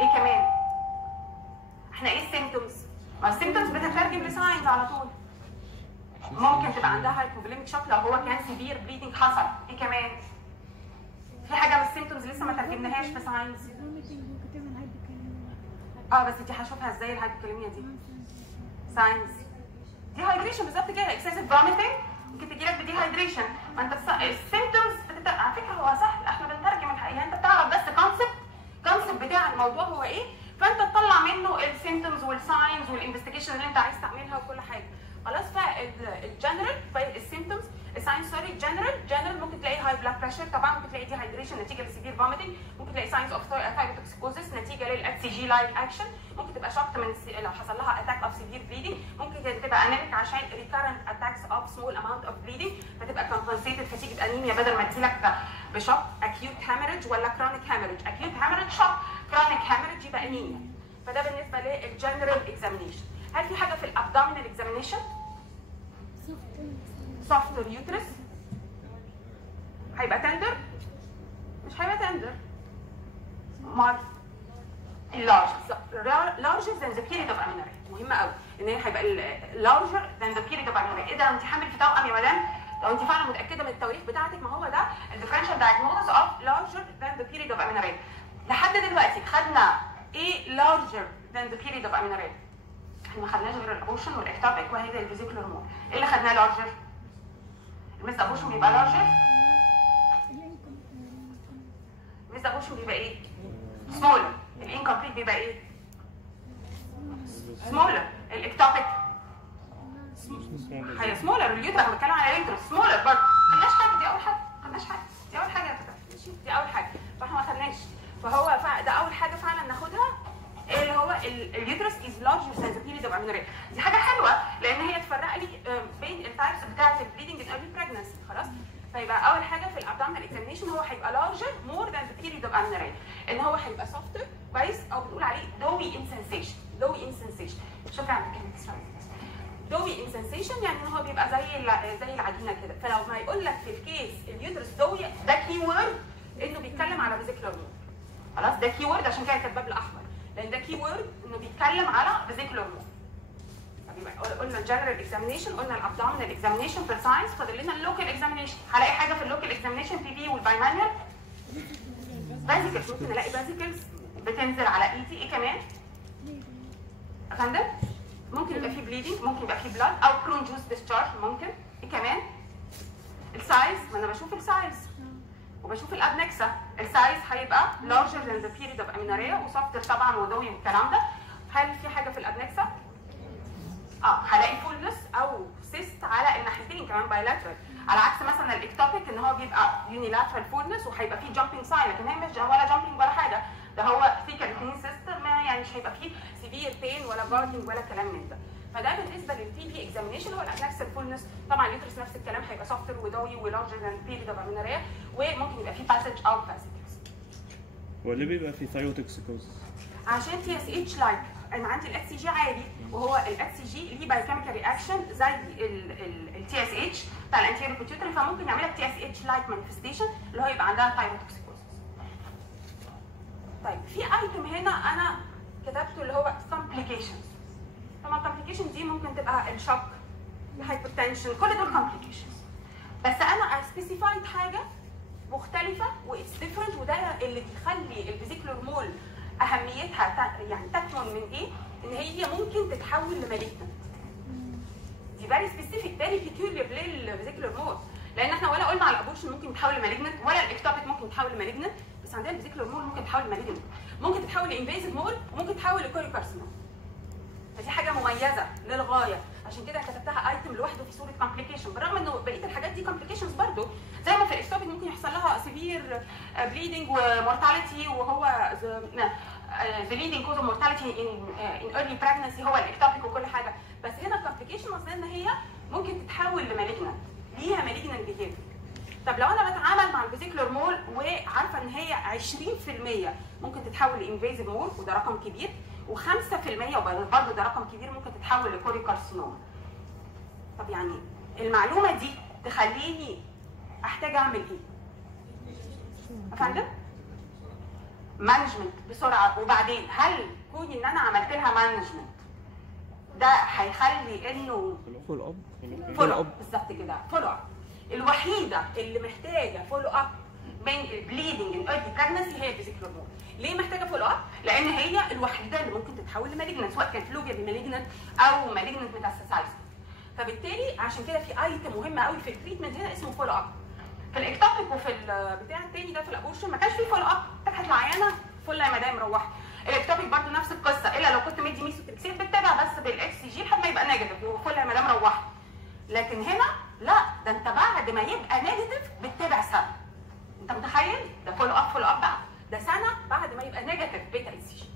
ايه كمان؟ احنا ايه السيمتومز؟ ما السيمتومز بتترجم لساينز على طول. ممكن تبقى عندها هايبوفوليميك شوك لو هو كان سيفير بليدنج حصل. ايه كمان؟ في حاجه من السيمتومز لسه ما ترجمناهاش في ساينز. بس دي هشوفها ازاي الهايبوكاليميا دي. ساينز دي هايدريشن بالظبط كده، اكسسيف فوميتنج ممكن تجي لك بدي هايدريشن. ما انت السيمتومز على فكره هو سهل، احنا بنترجم الحقيقه، انت بتعرف بس كونسبت بتاع الموضوع هو ايه، فانت تطلع منه السيمتومز والساينز والانفستيجيشن اللي انت عايز تعملها وكل حاجه. خلاص. فالجنرال السيمتومز الساينز سوري جنرال ممكن تلاقي هاي بلاد بريشر، طبعا ممكن تلاقي دي هايدريشن نتيجه لسيفير فوميتنج، ممكن تلاقي ساينز اوف ثايروتوكسيكوزيس نتيجه للاكس سي جي لايك اكشن، ممكن تبقى شوك من لو حصل لها اتاك اوف سيفير بليدنج، ممكن تبقى انيميك عشان ريكارنت اتاكس اوف سمول اماونت اوف بليدنج فتبقى كومبنسيتد فتيجي انيميا بدل ما تجيلك بشوك اكيوت هامرج ولا كرونيك هامرج. اكيوت هامرج شوك، كرونيك هامرج يبقى انيميا. فده بالنسبه للجنرال اكزامينيشن. هل في حاجه في الابدومينال اكزامينيشن؟ سوفتر يوترس هيبقى تندر؟ مش هيبقى تندر. مال larger than the period of amenorrhea. مهمه قوي ان هي هيبقى larger than the period of amenorrhea. ايه ده انت حامل في توأم يا مدام؟ لو انت فعلا متاكده من التواريخ بتاعتك ما هو ده الديفرنشال diagnosis of larger than the period of amenorrhea. لحد دلوقتي خدنا ايه larger than the period of amenorrhea؟ احنا ما خدناش غير الابوشن والاكتوبيك وهي الفيزيكولار هرمون. ايه اللي خدناه لارجر؟ الميس ابوشن بيبقى لارجر. الميس ابوشن بيبقى ايه؟ سمولر. الانكمبليت بيبقى ايه؟ سمولر. الاكتوبيك هي سمولر. اليوتر انا بتكلم على اليوتر سمولر برضه. ما خدناش حاجه، دي اول حاجه. ما خدناش حاجه، دي اول حاجه يا فندم. ماشي، دي اول حاجه. فاحنا ما خدناش، فهو ده اول حاجه فعلا ناخدها اللي هو اليوترس از لارجر ذان ذا بيريد اوف امينوريا. دي حاجه حلوه لان هي تفرق لي بين التايبس بتاعه البليدنج ان ايرلي بريجنسي. خلاص. فيبقى اول حاجه في الابدومينال اكزامينيشن هو هيبقى لارجر مور ذان ذا بيريد اوف امينوريا، ان هو هيبقى سوفتر كويس او بنقول عليه دوي انسنسيشن. دوي انسنسيشن. شكرا على كلمه دوي انسنسيشن، يعني ان هو بيبقى زي العجينه كده. فلو ما يقول لك في الكيس اليوترس دوي، ده كي وورد انه بيتكلم على فيزيكولار هرمون. خلاص، ده كي وورد عشان كده كاتباه بالاحمر، لان ده كي وورد انه بيتكلم على فيزيكولار هرمون. قلنا الجنرال اكزامينيشن، قلنا الابدومينال اكزامينيشن في الساينس، فاضل لنا اللوكال اكزامينيشن. هلاقي حاجه في اللوكال اكزامينيشن في بي والبايمانيال بازيكلز. ممكن الاقي بازيكلز بتنزل على ايدي. ايه كمان؟ يا فندم؟ ممكن يبقى في بليدنج، ممكن يبقى في بلاد او برون جوز ديسشارج ممكن. ايه كمان؟ السايز، ما انا بشوف السايز وبشوف الادنكسا. السايز هيبقى larger than the period of amenorrhea وسوفتر طبعا ودوي والكلام ده. هل في حاجه في الادنكسا؟ هلاقي فولنس او سيست على الناحيتين كمان بايلاترال، على عكس مثلا الاكتوبيك ان هو بيبقى يونيلاترال فولنس وهيبقى فيه جامبينج ساين، لكن هي مش ولا جامبينج ولا حاجه، ده هو ثيكال سيست، ما يعني مش هيبقى فيه سيفير بين ولا جاردنج ولا كلام من ده. فده بالنسبه للتي بي اكزامينيشن هو الادنكسال فولنس. طبعا اليوترس نفس الكلام، هيبقى سوفتر ودوي ولارجر ذان بيريد اوف امينوريا، وممكن يبقى فيه باسج او باسجز. وليه بيبقى في ثايروتوكسيكوز؟ عشان تي اس اتش لايك، انا عندي الاكس سي جي عالي، وهو الاكس سي جي ليه بايوكيميكال رياكشن زي التي اس اتش بتاع الانتيريور بيتيوتري، فممكن يعمل لك تي اس اتش لايك مانيفستيشن اللي هو يبقى عندها ثايروتوكسيكوز. طيب في ايتم هنا انا كتبته اللي هو كومبليكيشنز. طبعا الكومبليكيشن دي ممكن تبقى الشوك، الهايبرتنشن، كل دول كومبليكيشنز. بس انا سبيسيفايد حاجه مختلفه واتس ديفرنت، وده اللي بيخلي الفيزيكولار مول اهميتها يعني تكمن من ايه؟ ان هي ممكن تتحول لمالجنت. دي فيري سبيسيفيك فيري بيكيولير للفيزيكولار مول، لان احنا ولا قلنا على الابورشن ممكن يتحول لمالجنت ولا الاكتوبيك ممكن يتحول لمالجنت، بس عندنا الفيزيكولار مول ممكن تتحول لمالجنت، ممكن تتحول لانفيزيف مول وممكن تتحول لكوريكارسينوم. فدي حاجه مميزه للغايه، عشان كده كتبتها ايتم لوحده في صوره كومبليكيشن، بالرغم انه بقيه الحاجات دي كومبليكيشنز برضه، زي ما في الاكتوبيك ممكن يحصل لها سيفير بليدنج ومورتاليتي، وهو the leading cause of mortality in early pregnancy هو الاكتوبيك وكل حاجه. بس هنا الكومبليكيشن قصدنا ان هي ممكن تتحول لمالجنت، ليها مالجنت بيهيفير. طب لو انا بتعامل مع الفيزيكولار مول وعارفه ان هي 20% ممكن تتحول لانفيزيف مول وده رقم كبير، و5% وبرضه ده رقم كبير ممكن تتحول لكوريكارسينوما. طب يعني المعلومه دي تخليني احتاج اعمل ايه؟ افندم؟ مانجمنت بسرعه. وبعدين هل كوني ان انا عملت لها مانجمنت ده هيخلي انه فول اب بالظبط كده فولو اب. الوحيده اللي محتاجه فولو اب من البليدنج ان ايرلي بريجنسي هي الفيزيكال هرمون. ليه محتاجه فولو اب؟ لان هي الوحيده اللي ممكن تتحول لمالجنت، سواء كانت لوبيا مالجنت او مالجنت ميتاستاسايز. فبالتالي عشان كده في ايتم مهمه قوي في التريتمنت هنا اسمه فولو اب. في الاكتوبيك وفي البتاع التاني ده في الابورشن ما كانش فيه فولو اب، كانت العيانه فل يا مدام روحت. الاكتوبيك برضه نفس القصه، الا لو كنت مدي ميثوتريكسيت بتتابع بس بالاكس سي جي لحد ما يبقى نيجاتيف وفل يا مدام روحت. لكن هنا لا، ده انت بعد ما يبقى نيجاتيف بتتابع سنه. انت متخيل؟ ده فولو اب بقى، ده سنه بعد ما يبقى نيجاتيف بيتا اكس سي جي.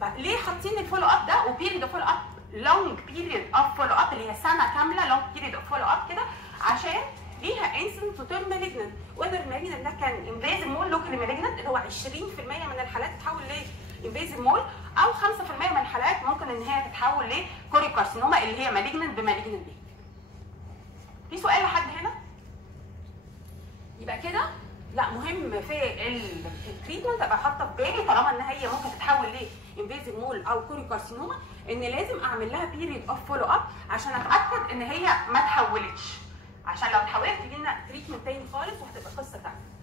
فليه حاطين الفولو اب ده وبيريد اوف فولو اب لونج بيريد اوف فولو اب اللي هي سنه كامله لونج بيريد اوف فولو اب كده، عشان ليها انسنت تو تيرم مالجنت. وذر المالجنت ده كان انفيزيف مول لوكال مالجنت اللي هو 20% من الحالات تتحول لانفيزيف مول، او 5% من الحالات ممكن ان هي تتحول لكوريكارسينوما اللي هي مالجنت بمالجنت بيه. في سؤال لحد هنا؟ يبقى كده لا مهم في التريتمنت ابقى حاطه في بالي طالما ان هي ممكن تتحول لانفيزيف مول او كوريكارسينوما ان لازم اعمل لها بيريد اوف فولو اب عشان اتاكد ان هي ما تحولتش، عشان لو اتحولت تجي لنا تريتمنت تاني خالص وهتبقى قصه ثانيه.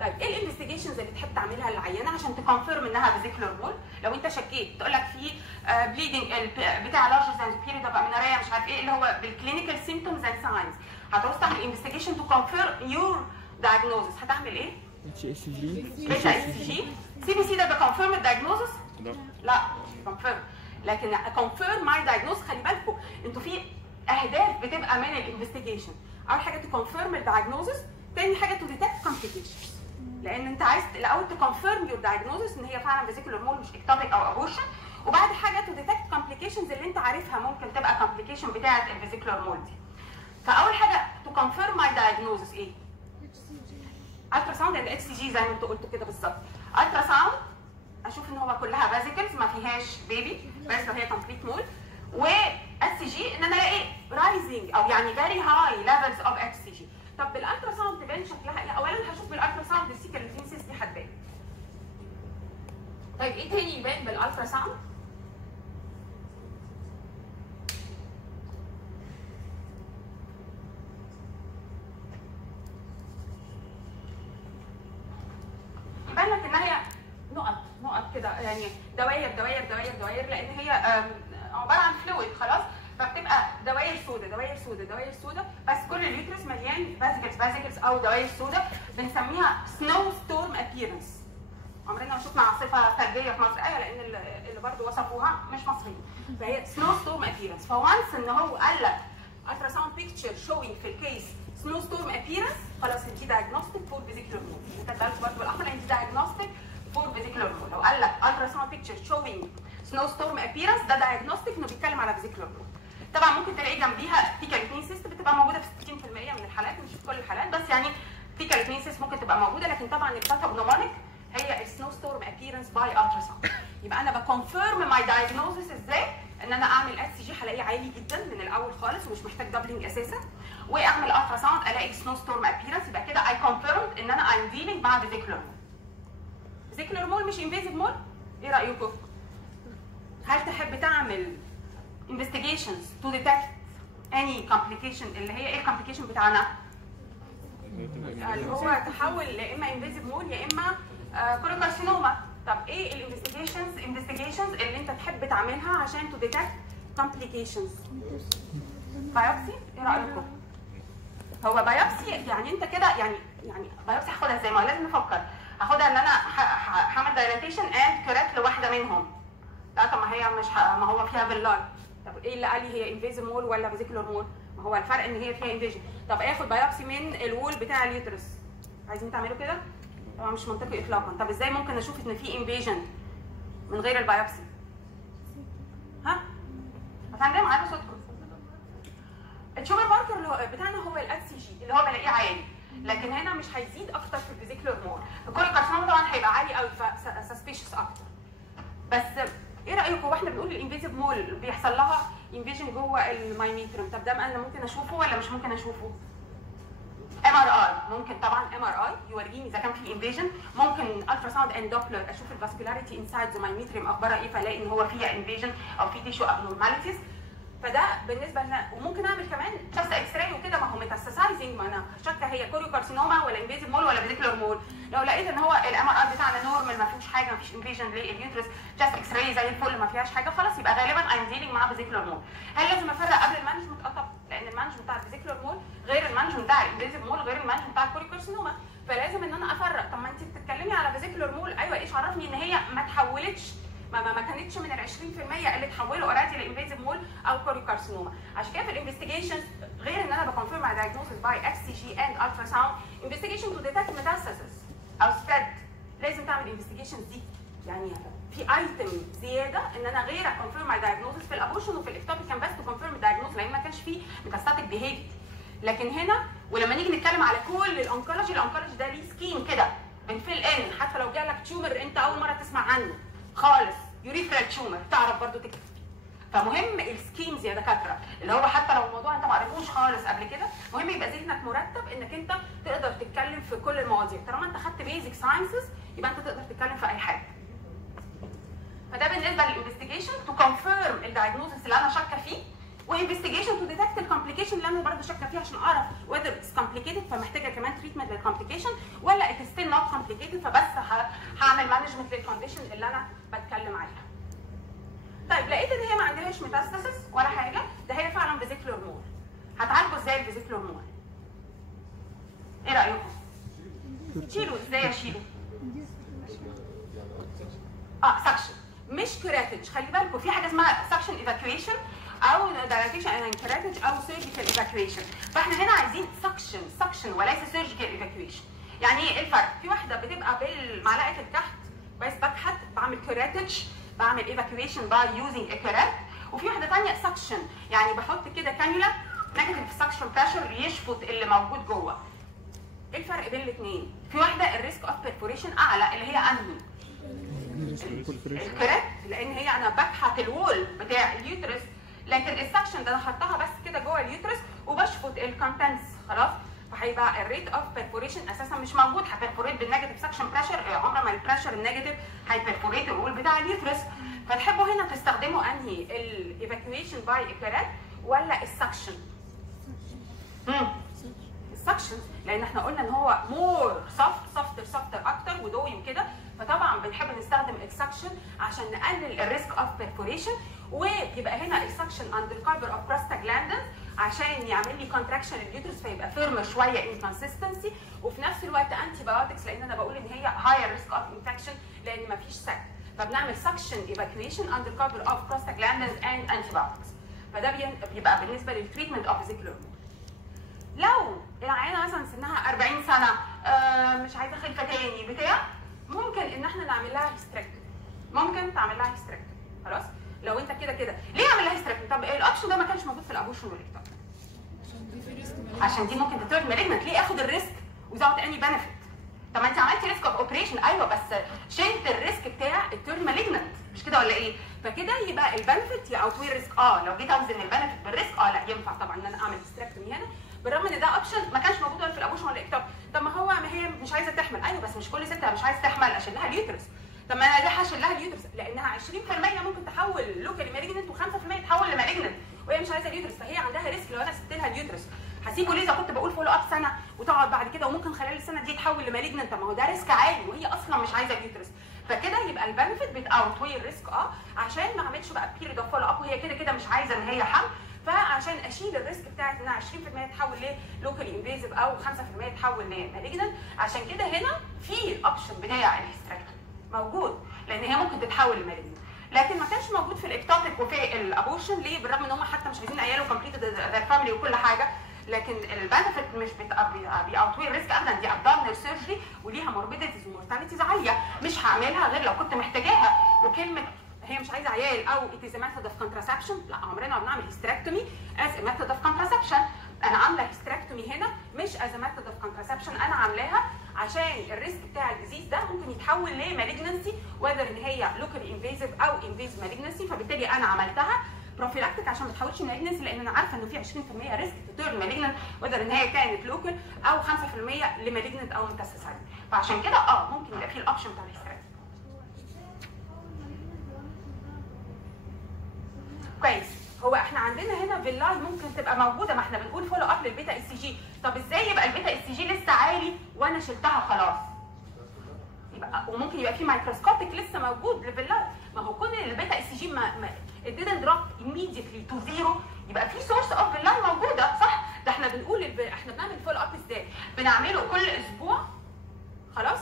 طيب ايه الانفستيجيشنز اللي تحب تعملها للعيانه عشان تكونفيرم انها فيزيكولار مول؟ لو انت شكيت تقول لك في بليدنج بتاع لارج ذان بيريد اوف امينوريا مش عارف ايه اللي هو بالكلينيكال سيمبتومز اند ساينز، هتعوز تعمل انفستيجيشن تو كونفيرم يور دايجنوزس. هتعمل ايه؟ اتش اس جي سي بي سي ده بكونفيرم الدايجنوزس؟ لا لا كونفيرم. لكن كونفيرم ماي دايجنوز خلي بالكم انتوا في اهداف بتبقى من الانفستيجيشن. اول حاجه تكونفيرم الدايجنوزس، تاني حاجه تو ديتكت كومبليكيشنز، لان انت عايز الاول تكونفيرم يور دايجنوزس ان هي فعلا فيزيكولار مول مش اكتوبيك او ابورشن، وبعد حاجه تو ديتكت كومبليكيشنز اللي انت عارفها ممكن تبقى كومبليكيشن بتاعه الفيزيكولار مول دي. فاول حاجه تو كونفيرم ماي دايجنوزس ايه؟ الترا ساوند اند اتش سي جي زي ما انتوا قلتوا كده بالظبط. الترا ساوند اشوف ان هو كلها فازيكلز ما فيهاش بيبي بس لو هي كومبليت مول، والسي جي ان انا الاقي رايزنج او يعني فيري هاي ليفلز اوف اتش سي جي. طب بالالترا ساوند تبان شكلها ايه؟ اولا هشوف بالالترا ساوند السيكالوتينسيس دي هتبان. طيب ايه تاني يبان بالالترا ساوند؟ يبان لك ان هي نقط كده يعني دواير دواير دواير دواير، لان هي عباره عن فلويد خلاص، فبتبقى دواير سوداء دواير سوداء دواير سوداء، بس كل اليوترس مليان فازيكلز او دواير سوداء بنسميها سنو ستورم ابييرنس. عمرنا ما شفنا عاصفه ثلجيه في مصر لان اللي برضه وصفوها مش مصريين، فهي سنو ستورم ابييرنس. فوانس ان هو قال لك الترا ساوند بيكتشر شوينج في الكيس سنو ستورم ابييرنس، خلاص انت دايجنوستيك فور فيزيكولار مول. انت بالك برضه بالاحمر انت دايجنوستيك فور فيزيكولار مول. لو قال لك الترا ساوند بيكتشر شوينج سنو ستورم ابييرنس ده دايجنوستيك انه بيتكلم على فيزيكولار مول. طبعا ممكن تلاقي جنبيها فيكال سيست بتبقى موجوده في 60% من الحالات، مش في كل الحالات بس يعني فيكال سيست ممكن تبقى موجوده، لكن طبعا الباثوجنومونيك هي السنو ستورم ابييرنس باي الترا ساوند. يبقى انا بكونفيرم ماي دايجنوزس ازاي؟ ان انا اعمل اس جي هلاقيه عالي جدا من الاول خالص ومش محتاج دبلنج اساسا، واعمل الترا ساوند الاقي سنو ستورم ابييرنس، يبقى كده اي كونفيرمد ان انا ايم ديلينج مع فيزيكولار مول. فيزيكولار مول مش انفيزيف مول؟ ايه رايكم؟ هل تحب تعمل investigations to detect any complication اللي هي ايه الكومبليكيشن بتاعنا؟ اللي هو تحول يا اما انفيزيف مول يا اما كوريكارسينوما. طب ايه الانفستيجيشنز اللي انت تحب تعملها عشان تو ديتكت كومبليكيشنز؟ بايوبسي؟ ايه رايكم؟ هو بايوبسي يعني انت كده يعني بايوبسي هاخدها ازاي؟ ما لازم نفكر. هاخدها ان انا هعمل دايلاتيشن اند كوريكت لواحده منهم. لا طب ما هي مش ما هو فيها فيلار. طب ايه اللي قال لي هي انفيزيف مول ولا فيزيكولار مول؟ ما هو الفرق ان هي فيها انفيجن. طب اخد بايوبسي من الوول بتاع اليوترس. عايزين تعملوا كده؟ طبعا مش منطقي اطلاقا. طب ازاي ممكن اشوف ان في انفيجن من غير البايوبسي؟ ها؟ هتعملوا معايا صوتكم. الشوجر ماركر اللي هو بتاعنا هو الاتش سي جي اللي هو بلاقيه عالي، لكن هنا مش هيزيد اكتر في الفيزيكولار مول. الكوريكارسينوما طبعا هيبقى عالي قوي فسسبيشس اكتر. بس ايه رايكم هو احنا بنقول الانفيزيف مول بيحصل لها انفيجن جوه المايميترم، طب ده انا ممكن اشوفه ولا مش ممكن اشوفه؟ MRI ممكن طبعا MRI يوريني اذا كان في انفيجن، ممكن الترا ساوند اند دوبلر اشوف الفاسكولاريتي انسايد ذا مايميتريم اخبارها ايه، فالاقي ان هو فيها انفيجن او في تيشو ابنورماليتيز. فده بالنسبه لنا. وممكن اعمل كمان تشست اكس راي وكده، ما هو ميتاستاسايزنج، ما انا شاكه هي كوريو كارسينوما ولا انفيزيف مول ولا فيزيكولار مول. لو لقيت ان هو MRI بتاعنا نورمال ما فيهوش حاجه، ما فيش انفيجن لليوترس، تشست اكس راي زي الفل ما فيهاش حاجه، خلاص يبقى غالبا ايم ديلينج مع فيزيكولار مول. هل لازم افرق قبل المانجمنت؟ طبعا، لان المانجمنت بتاع الفيزيكولار مول غير المانجمنت بتاع الانفيزيف مول غير المانجمنت بتاع الكوريو كارسينوما، فلازم ان انا افرق. طب ما انت بتتكلمي على فيزيكولار مول، ايوه ايش عرفني ان هي ما اتحولتش، ما كانتش من ال 20% اللي اتحولوا اوريدي لانفيزيف مول او كوريو كارسينوما. عشان كده في الانفستيجيشنز غير ان انا بكونفيرم مع دايجنوستس باي اكس سي جي اند الترا ساوند، انفستيجيشن تو ديتكت ميتاستاسيس او سبريد، لازم تعمل انفستيجيشنز دي. يعني في ايتم زياده ان انا غير اكونفيرم مع دايجنوستس في الابورشن وفي الاكتوبيك كان بس تكونفيرم الدايجنوستس لان ما كانش فيه ميتاستاتيك بيهيفير. لكن هنا ولما نيجي نتكلم على كل الانكولوجي ده ليه سكيم كده بنفيل ان، حتى لو جالك تيومر انت اول مره تسمع عنه خالص، يوريثرال تيومر، تعرف برضو تكتب. فمهم السكيمز يا دكاتره، اللي هو حتى لو الموضوع انت ما قريتوش خالص قبل كده، مهم يبقى ذهنك مرتب انك انت تقدر تتكلم في كل المواضيع. طالما انت خدت بيزك ساينسز يبقى انت تقدر تتكلم في اي حاجه. فده بالنسبه للانفستيجيشن تو كونفيرم الدايجنوستس اللي انا شاكه فيه، وانفستيجيشن تو ديتكت الكومبليكيشن اللي انا برضه شاكه فيه عشان اعرف وذر اتس كومبليكيتد فمحتاجه كمان تريتمنت للكومبليكيشن ولا اتس ستيل نوت كومبليكيتد فبس هعمل مانجمنت للكونديشن اللي انا بتكلم عليها. طيب لقيت ان هي ما عندهاش ميتاستاسيس ولا حاجه، ده هي فعلا فيزيكولار مول. هتعالجوا ازاي الفيزيكولار مول؟ ايه رايكم؟ شيلوا ازاي اشيله؟ سكشن مش كراتج، خلي بالكم في حاجه اسمها سكشن ايفاكويشن او دايلاتيشن اند كراتج او سيرجيكال ايفاكويشن، فاحنا هنا عايزين سكشن وليس سيرجيكال ايفاكويشن. يعني ايه الفرق؟ في واحده بتبقى بالمعلقه الكحت بس بكحت بعمل كراتج، بعمل ايفاكويشن باي يوزنج كرات، وفي واحده ثانيه سكشن يعني بحط كده كانيولا نيجاتيف سكشن بريشر يشفط اللي موجود جوه. ايه الفرق بين الاثنين؟ في واحده الريسك اوف بيرفوريشن اعلى اللي هي انهي؟ الكرات، لان هي انا بكحت الوول بتاع اليوترس، لكن السكشن ده انا حطها بس كده جوه اليوترس وبشفط الكونتنتس خلاص، فهيبقى الريت اوف بيرفوريشن اساسا مش موجود، هبرفوريت بالنيجاتيف سكشن بريشر، عمر ما البريشر النيجاتيف هيبرفوريت الوول بتاع اليوترس. فتحبوا هنا تستخدموا انهي؟ الايفاكويشن باي اكرات ولا السكشن؟ السكشن، لان احنا قلنا ان هو مور سوفتر اكتر ودوي وكده، فطبعا بنحب نستخدم السكشن عشان نقلل الريسك اوف بيرفوريشن، ويبقى هنا السكشن عند الكاربر اوف بروستاجلاندين عشان يعمل لي كونتراكشن لليوترس فيبقى فيرمر شويه انكونسستنسي، وفي نفس الوقت انتي بايوتكس لان انا بقول ان هي هاير ريسك اوف انفكشن لان مفيش سك، فبنعمل سكشن ايفاكويشن عند الكاربر اوف بروستاجلاندين اند انتي بايوتكس. فده بيبقى بالنسبه للتريتمنت اوف فيزيكولار. لو العيانه مثلا سنها 40 سنه مش عايزه خلفه تاني بتاع، ممكن ان احنا نعمل لها هيستريكتومي، ممكن تعمل لها هيستريكتومي خلاص. لو انت كده ليه اعمل لها هيستريكتومي؟ طب الاوبشن ده ما كانش موجود في الابورشن والاكتوبي عشان دي ممكن تترن مالجنت، ليه اخد الريسك without any benefit؟ طب ما انت عملتي ريسك اوف اوبريشن ايوه، بس شلت الريسك بتاع الترن مالجنت مش كده ولا ايه؟ فكده يبقى البنفيت يا اوتوي الريسك. لو جيت اوزن البنفيت بالريسك لا ينفع طبعا ان انا اعمل هيستريكتومي هنا، بالرغم ان ده اوبشن ما كانش موجود ولا في الابورشن ولا الاكتوبي. طب ما هي مش عايزه تحمل، ايوه بس مش كل ست مش عايزه تحمل اشيل لها اليوترس. طب ما انا ليه هشيل لها اليوترس؟ لانها 20% ممكن تحول لوكالي مالجنت و5% تحول لمالجنت وهي مش عايزه اليوترس، فهي عندها ريسك. لو انا سبت لها اليوترس هسيبه ليه؟ اذا كنت بقول فولو اب سنه وتقعد بعد كده وممكن خلال السنه دي تحول لمالجنت، طب ما هو ده ريسك عالي وهي اصلا مش عايزه اليوترس. فكده يبقى البنفيت بتاوتوي الريسك عشان ما اعملش بقى بيريد اوف فولو اب وهي كده مش عايزه ان هي حمل، فعشان اشيل الريسك بتاعت انها 20% تحول للوكالي انفيزيف او 5% تحول لمالجنت. عشان كده هنا في الاوبشن بتاع الهيستريكتومي موجود لان هي ممكن تتحول لمالجنت، لكن ما كانش موجود في الاكتوبيك وفي الابورشن. ليه؟ بالرغم ان هم حتى مش عايزين عياله كومبليتد ذير فاميلي وكل حاجه، لكن البنفيت مش بيأوتوي الريسك ابدا. دي ابدومينال سيرجري وليها موربيديتيز ومورتاليتيز عاليه، مش هعملها غير لو كنت محتاجاها. وكلمه هي مش عايزه عيال او it is a method of contraception، لا عمرنا ما بنعمل هيستريكتومي as a method of contraception. انا عامله هيستريكتومي هنا مش as a method of contraception، انا عاملاها عشان الريسك بتاع الديزيز ده ممكن يتحول لمالجنسي وذر ان هي لوكال انفيزيف او انفيزيف مالجنسي. فبالتالي انا عملتها بروفيلاكتيك عشان ما تحولش مالجنسي، لان انا عارفه انه في 20% ريسك تيرن مالجنت وذر ان هي كانت لوكال او 5% لمالجنت او ميتاستاسايد. فعشان كده ممكن يبقى في الاوبشن بتاع الاستراتيجي. كويس. هو احنا عندنا هنا فيلاي ممكن تبقى موجوده، ما احنا بنقول فولو اب للبيتا اس سي جي. طب ازاي يبقى البيتا اس سي جي لسه عالي وانا شلتها خلاص؟ يبقى وممكن يبقى في مايكروسكوبيك لسه موجود للفيلاي. ما هو كون البيتا اس سي جي ما it didn't drop immediately to zero، يبقى في سورس اوف فيلاي موجوده صح؟ ده احنا بنقول احنا بنعمل فولو اب ازاي؟ بنعمله كل اسبوع خلاص؟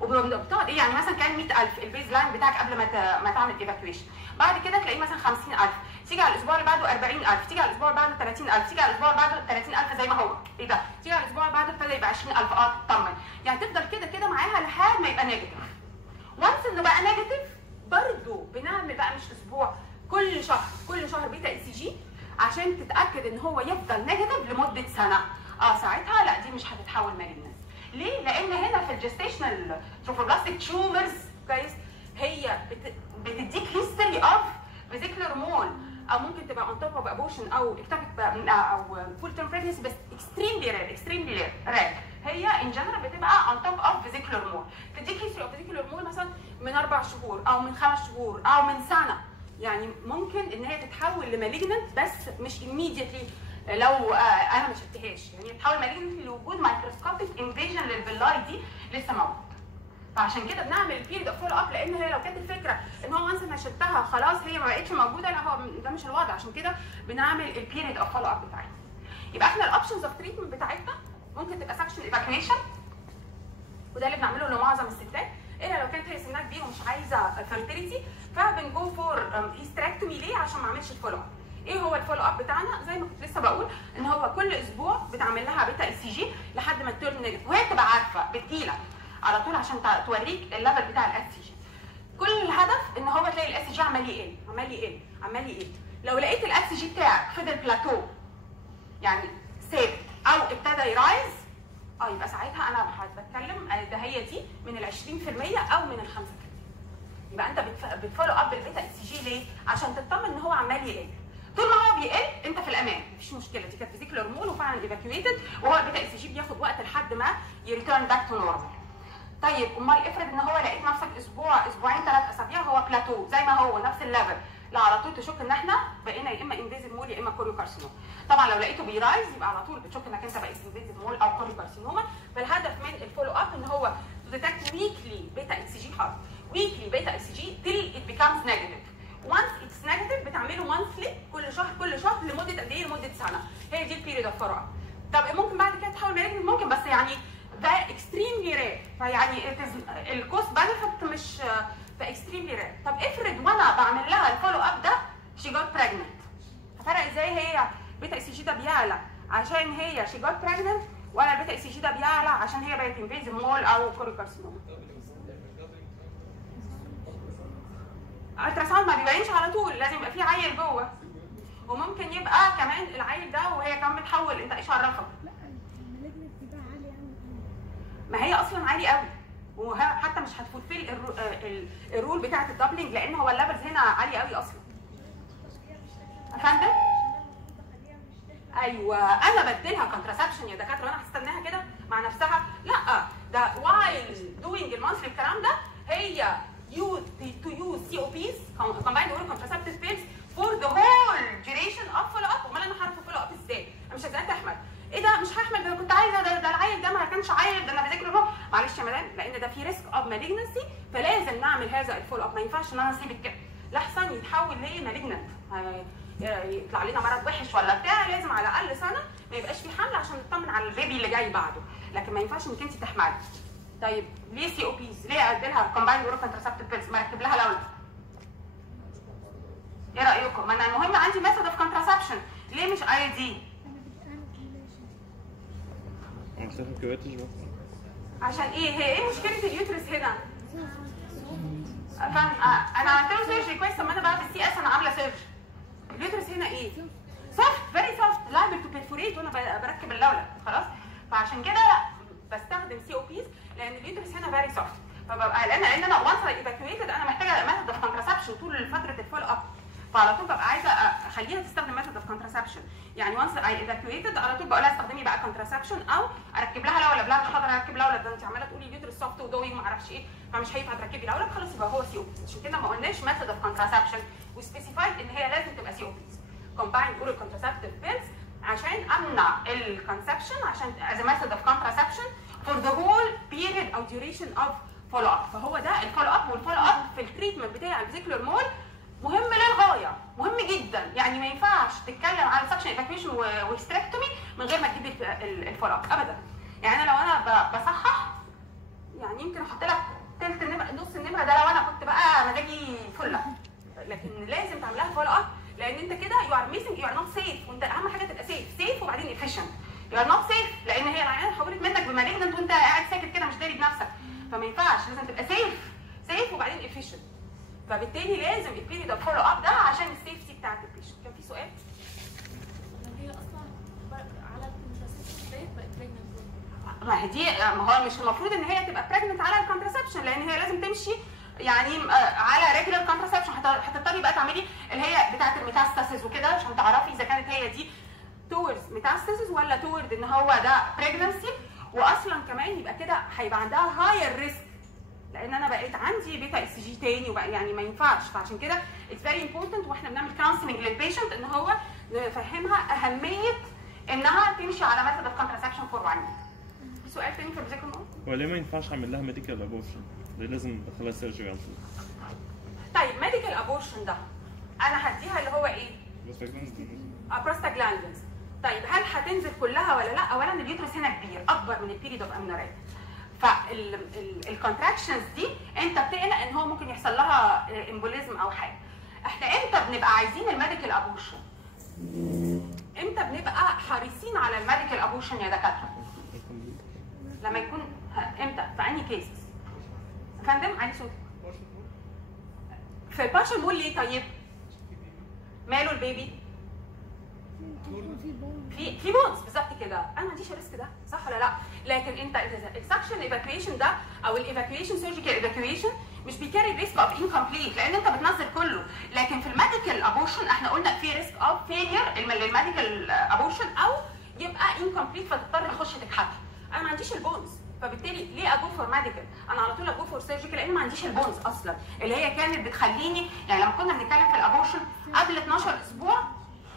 وبتقعد ايه يعني مثلا كان 100,000 البيز لاين بتاعك قبل ما تعمل ايفاكويشن، بعد كده تلاقيه مثلا 50,000، تيجي على الاسبوع اللي بعده 40,000، تيجي على الاسبوع اللي بعده 30,000، تيجي على الاسبوع اللي بعده 30,000 زي ما هو ايه ده، تيجي على الاسبوع اللي بعده ابتدى يبقى 20,000. تطمن يعني تفضل كده معاها لحد ما يبقى نيجاتيف. وانس انه بقى نيجاتيف برضه بنعمل بقى مش اسبوع، كل شهر بيتا اي سي جي عشان تتاكد ان هو يفضل نيجاتيف لمده سنه. ساعتها لا دي مش هتتحول مالجنس. ليه؟ لان هنا في الجستيشنال تروفوبلاستيك تيومرز كويس هي بتديك هيستوري اوف فيزيكولار مول، او ممكن تبقى اون توب اوف ابوشن او اكتوبيك او فول تيرم بريجنسي، بس اكستريملي رير. هي ان جنرال بتبقى اون توب اوف فيزيكولار مول، تديك هيستوري اوف فيزيكولار مول مثلا من 4 شهور او من 5 شهور او من سنه. يعني ممكن ان هي تتحول لمالجنت بس مش immediately لو انا ما شفتهاش، يعني تتحول مالجنت لوجود مايكروسكوبيك انفيجن للفيلاي دي لسه موجود. فعشان كده بنعمل البيريد اوف فولو اب، لان هي لو كانت الفكره ان هو وانس انا شلتها خلاص هي ما بقتش موجوده، لا هو ده مش الوضع. عشان كده بنعمل البيريد اوف فولو اب بتاعتنا. يبقى احنا الاوبشنز اوف تريتمنت بتاعتنا ممكن تبقى سكشن ايفاكويشن، وده اللي بنعمله لمعظم الستات، الا لو كانت هي سنها كبيره ومش عايزه فيرتيليتي فبنجو فور هيستراكتومي. ليه؟ عشان ما اعملش الفولو اب. ايه هو الفولو اب بتاعنا؟ زي ما كنت لسه بقول ان هو كل اسبوع بتعمل لها بيتا اس سي جي لحد ما التيرن نيجاتيف، وهي تبقى عارفه بتجيلك على طول عشان توريك الليفل بتاع الاس سي جي. كل الهدف ان هو تلاقي الاس سي جي عمال يقل. لو لقيت الاس سي جي بتاعك فضل بلاتو يعني ثابت او ابتدى يرايز، يبقى ساعتها انا بتكلم ده هي دي من ال 20% او من ال 5%. يبقى انت بتفولو اب البيتا اس سي جي ليه؟ عشان تطمن ان هو عمال يقل. طول ما هو بيقل انت في الامان، مفيش مشكله. دي كانت فيزيكولار مول وفعلا ايفاكيويتد، وهو البيتا اس سي جي بياخد وقت لحد ما يريتيرن باك تو نورمال. طيب امال افرض ان هو لقيت نفسك اسبوع اسبوعين 3 اسابيع هو بلاتو زي ما هو نفس الليفل، لا على طول تشك ان احنا بقينا يا اما انفيزيف مول يا اما كوريو كارسينوما. طبعا لو لقيته بيرايز يبقى على طول بتشك انك انت بقيت انفيزيف مول او كوريو كارسينوما. فالهدف من الفولو اب ان هو ديتكت ويكلي بيتا اس سي جي حاضر، ويكلي بيتا اس سي جي till it becomes negative. once it's negative بتعمله مانثلي كل شهر لمده قد ايه؟ لمده سنه. هي دي البيريد اوف فولو اب. طب ممكن بعد كده تحول مالجنت؟ ممكن، بس يعني ده اكستريملي رير، فيعني الكوست بنفيت مش اكستريملي رير. طب افرض وانا بعمل لها الفولو اب ده شي جوت بريجننت، هفرق ازاي هي بيتا اس سي جي ده بيعلى عشان هي شي جوت بريجننت ولا البيتا اس سي جي ده بيعلى عشان هي بقت انفيزيف مول او كوريو كارسينوما؟ الترا ساوند ما بيبينش على طول، لازم يبقى في عيل جوه، وممكن يبقى كمان العيل ده وهي كمان بتحول. انت ايش عرفك؟ لا المالجنت ده عالي قوي. ما هي اصلا عالي قوي، وحتى مش هتفولفيل الرول بتاعه الدبلنج لان هو الليفلز هنا عاليه قوي اصلا. فاهمه؟ ايوه انا بديلها كونتراسبشن يا دكاتره وانا هستناها كده مع نفسها؟ لا، ده وايل دوينج المانثلي الكلام ده هي to use COPs combined oral contraceptive pills for the whole duration of follow up. امال انا هعرف follow up ازاي؟ انا مش هزعل احمد. ايه ده مش هحمل، ده انا كنت عايزه، ده العيل ده ما كانش عيل، ده انا بذاكر. معلش يا مدام، لان ده في ريسك اوف مالجنسي فلازم نعمل هذا الفولو اب. ما ينفعش ان انا اسيبك كده لحسن يتحول لمالجنت يطلع لنا مرض وحش ولا بتاع. لازم على الاقل سنه ما يبقاش في حمل عشان نطمن على البيبي اللي جاي بعده، لكن ما ينفعش انك انت تحملي. طيب ليه سي او بيز؟ ليه ادي لها كومبايند اورال كونتراسبتيف بيلز؟ ما ركب لها لولا. ايه رايكم؟ ما انا المهم عندي ميثود اوف كونتراسبشن، ليه مش اي دي؟ عشان ايه؟ هي ايه مشكله اليوترس هنا؟ انا عملت له سيرجري كويس. طب ما انا بقى في السي اس انا عامله سيرجري. اليوترس هنا ايه؟ سوفت، فيري سوفت، لايبل تو بيرفوريت وانا بركب اللولب خلاص. فعشان كده بستخدم سي او بيز لان اليوترس هنا فيري سوفت، فببقى قلقانه لان انا وانس ايفاكويتد انا محتاجه ميثود اوف كونتراسبشن طول فتره الفول اب، فعلى طول ببقى عايزه اخليها تستخدم ميثود اوف كونتراسبشن. يعني وانس اي ايفاكويتد على طول بقول لها استخدمي بقى كونتراسبشن، او اركب لها لولب. لا مش هقدر اركب لولب، ده انت عماله تقولي اليوترس سوفت ودوي وما اعرفش ايه، فمش هينفع تركبي لولب، خلاص يبقى هو سي او بي. عشان كده ما قلناش ميثود اوف كونتراسبشن وسبيسيفايد ان هي لازم تبقى سي او بي كومبايند اورال كونتراسبتيف بيلز عشان امنع الكونسبشن، عشان از ميثود اوف كونتراسبشن فور ذا هول بيريد او ديوريشن اوف فولو اب. فهو ده الفولو اب، والفولو اب في التريتمنت بتاع الفيزيكولار مول مهم للغايه، مهم جدا. يعني ما ينفعش تتكلم على سكشن ايفاكويشن وهيستريكتومي من غير ما تجيب الفولو اب ابدا. يعني انا لو انا بصحح يعني يمكن احط لك ثلث النمره نص النمره ده لو انا كنت بقى مزاجي فله، لكن لازم تعملها فولو اب لان انت كده يو ار ميسنج، يو ار نوت سيف. وانت اهم حاجه تبقى سيف وبعدين افيشنت. يو ار نوت سيف لان هي العيانه اتحولت منك بمالجنت وانت قاعد ساكت كده مش داري بنفسك، فما ينفعش، لازم تبقى سيف وبعدين افيشنت. فبالتالي لازم البيريد اوف فولو اب ده عشان السيفتي بتاعت البيشنت. كان في سؤال؟ هي اصلا على الكونتراسبشن ديت بقت بريجننت. ما هي دي، ما هو مش المفروض ان هي تبقى بريجننت على الكونتراسبشن، لان هي لازم تمشي يعني على ريجولار كونتراسبشن. هتضطري بقى تعملي اللي هي بتاعت الميتاستاسيس وكده عشان تعرفي اذا كانت هي دي توردز ميتاستاسيس ولا تورد ان هو ده بريجننسي. واصلا كمان يبقى كده هيبقى عندها هاير ريسك لان انا بقيت عندي بيتا اس جي تاني وبقى يعني ما ينفعش. فعشان كده اتس فيري امبورتنت واحنا بنعمل كونسلنج للبيشنت ان هو نفهمها اهميه انها تمشي على ميثود اوف كونتراسبشن فور 1 ويك. في سؤال تاني في الفيزيكال مول؟ وليه ما ينفعش اعمل لها ميديكال ابورشن؟ ليه لازم ادخلها سيرجري على طول؟ طيب ميديكال ابورشن ده انا هديها اللي هو ايه؟ بروستاجلاندينز. طيب هل هتنزل كلها ولا لا؟ اولا اليوترس هنا كبير اكبر من البيريد اوف امينوريا، فالكونتراكشنز دي انت بتقلق ان هو ممكن يحصل لها امبوليزم او حاجه. احنا امتى بنبقى عايزين الميديكال ابورشن؟ امتى بنبقى حريصين على الميديكال ابورشن يا دكاتره؟ لما يكون امتى؟ في انهي كيسز؟ يا فندم علي صوتك. في الباشن مول ليه طيب؟ ماله البيبي؟ في بونز بالظبط كده. انا ما عنديش الريسك ده صح ولا لا؟ لكن انت السكشن ايفاكويشن ده او الايفاكويشن سيرجيكال ايفاكويشن مش بيكاري ريسك اوف انكمبليت لان انت بتنزل كله. لكن في الميديكال ابورشن احنا قلنا في ريسك اوف فيلير الميديكال ابورشن او يبقى انكمبليت فتضطر تخش تتحكم. انا ما عنديش البونز فبالتالي ليه اجو فور ميديكال؟ انا على طول اجو فور سيرجيكال لان ما عنديش البونز اصلا اللي هي كانت بتخليني. يعني لما كنا بنتكلم في الابورشن قبل 12 اسبوع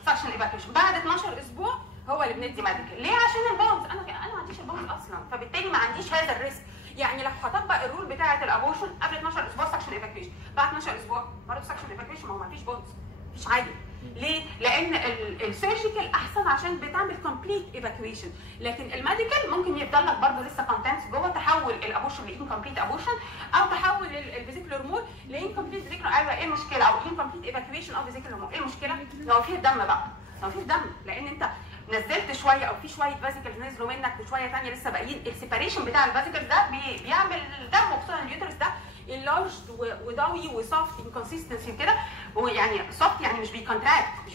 سكشن ايفاكويشن، بعد 12 اسبوع هو اللي بندي ميديكال. ليه؟ عشان البونز. انا ما عنديش البونز اصلا فبالتالي ما عنديش هذا الريسك. يعني لو هطبق الرول بتاعه الابورشن قبل 12 اسبوع سكشن ايفاكويشن، بعد 12 اسبوع برضه سكشن ايفاكويشن، ما هو ما فيش بونز، مفيش عادي. ليه؟ لان السيرجيكال احسن عشان بتعمل كومبليت ايفاكويشن، لكن الميديكال ممكن يفضل لك برضه لسه كونتنتس جوه تحول الابورشن لانكمبليت ابورشن او تحول الفيزيكولار مول لانكمبليت فيزيكولار. ايوه ايه المشكله؟ او انكمبليت ايفاكويشن او فيزيكولار مول، ايه المشكله؟ لو فيه دم بقى، لو فيه دم، لان انت نزلت شويه او في شويه فيزيكلز نزلوا منك وشويه ثانيه لسه باقيين. السيباريشن بتاع الفيزيكلز ده بيعمل دم، وخصوصا اليوترس ده enlarged وضوي وسوفت انكونسستنسي كده، ويعني سوفت يعني مش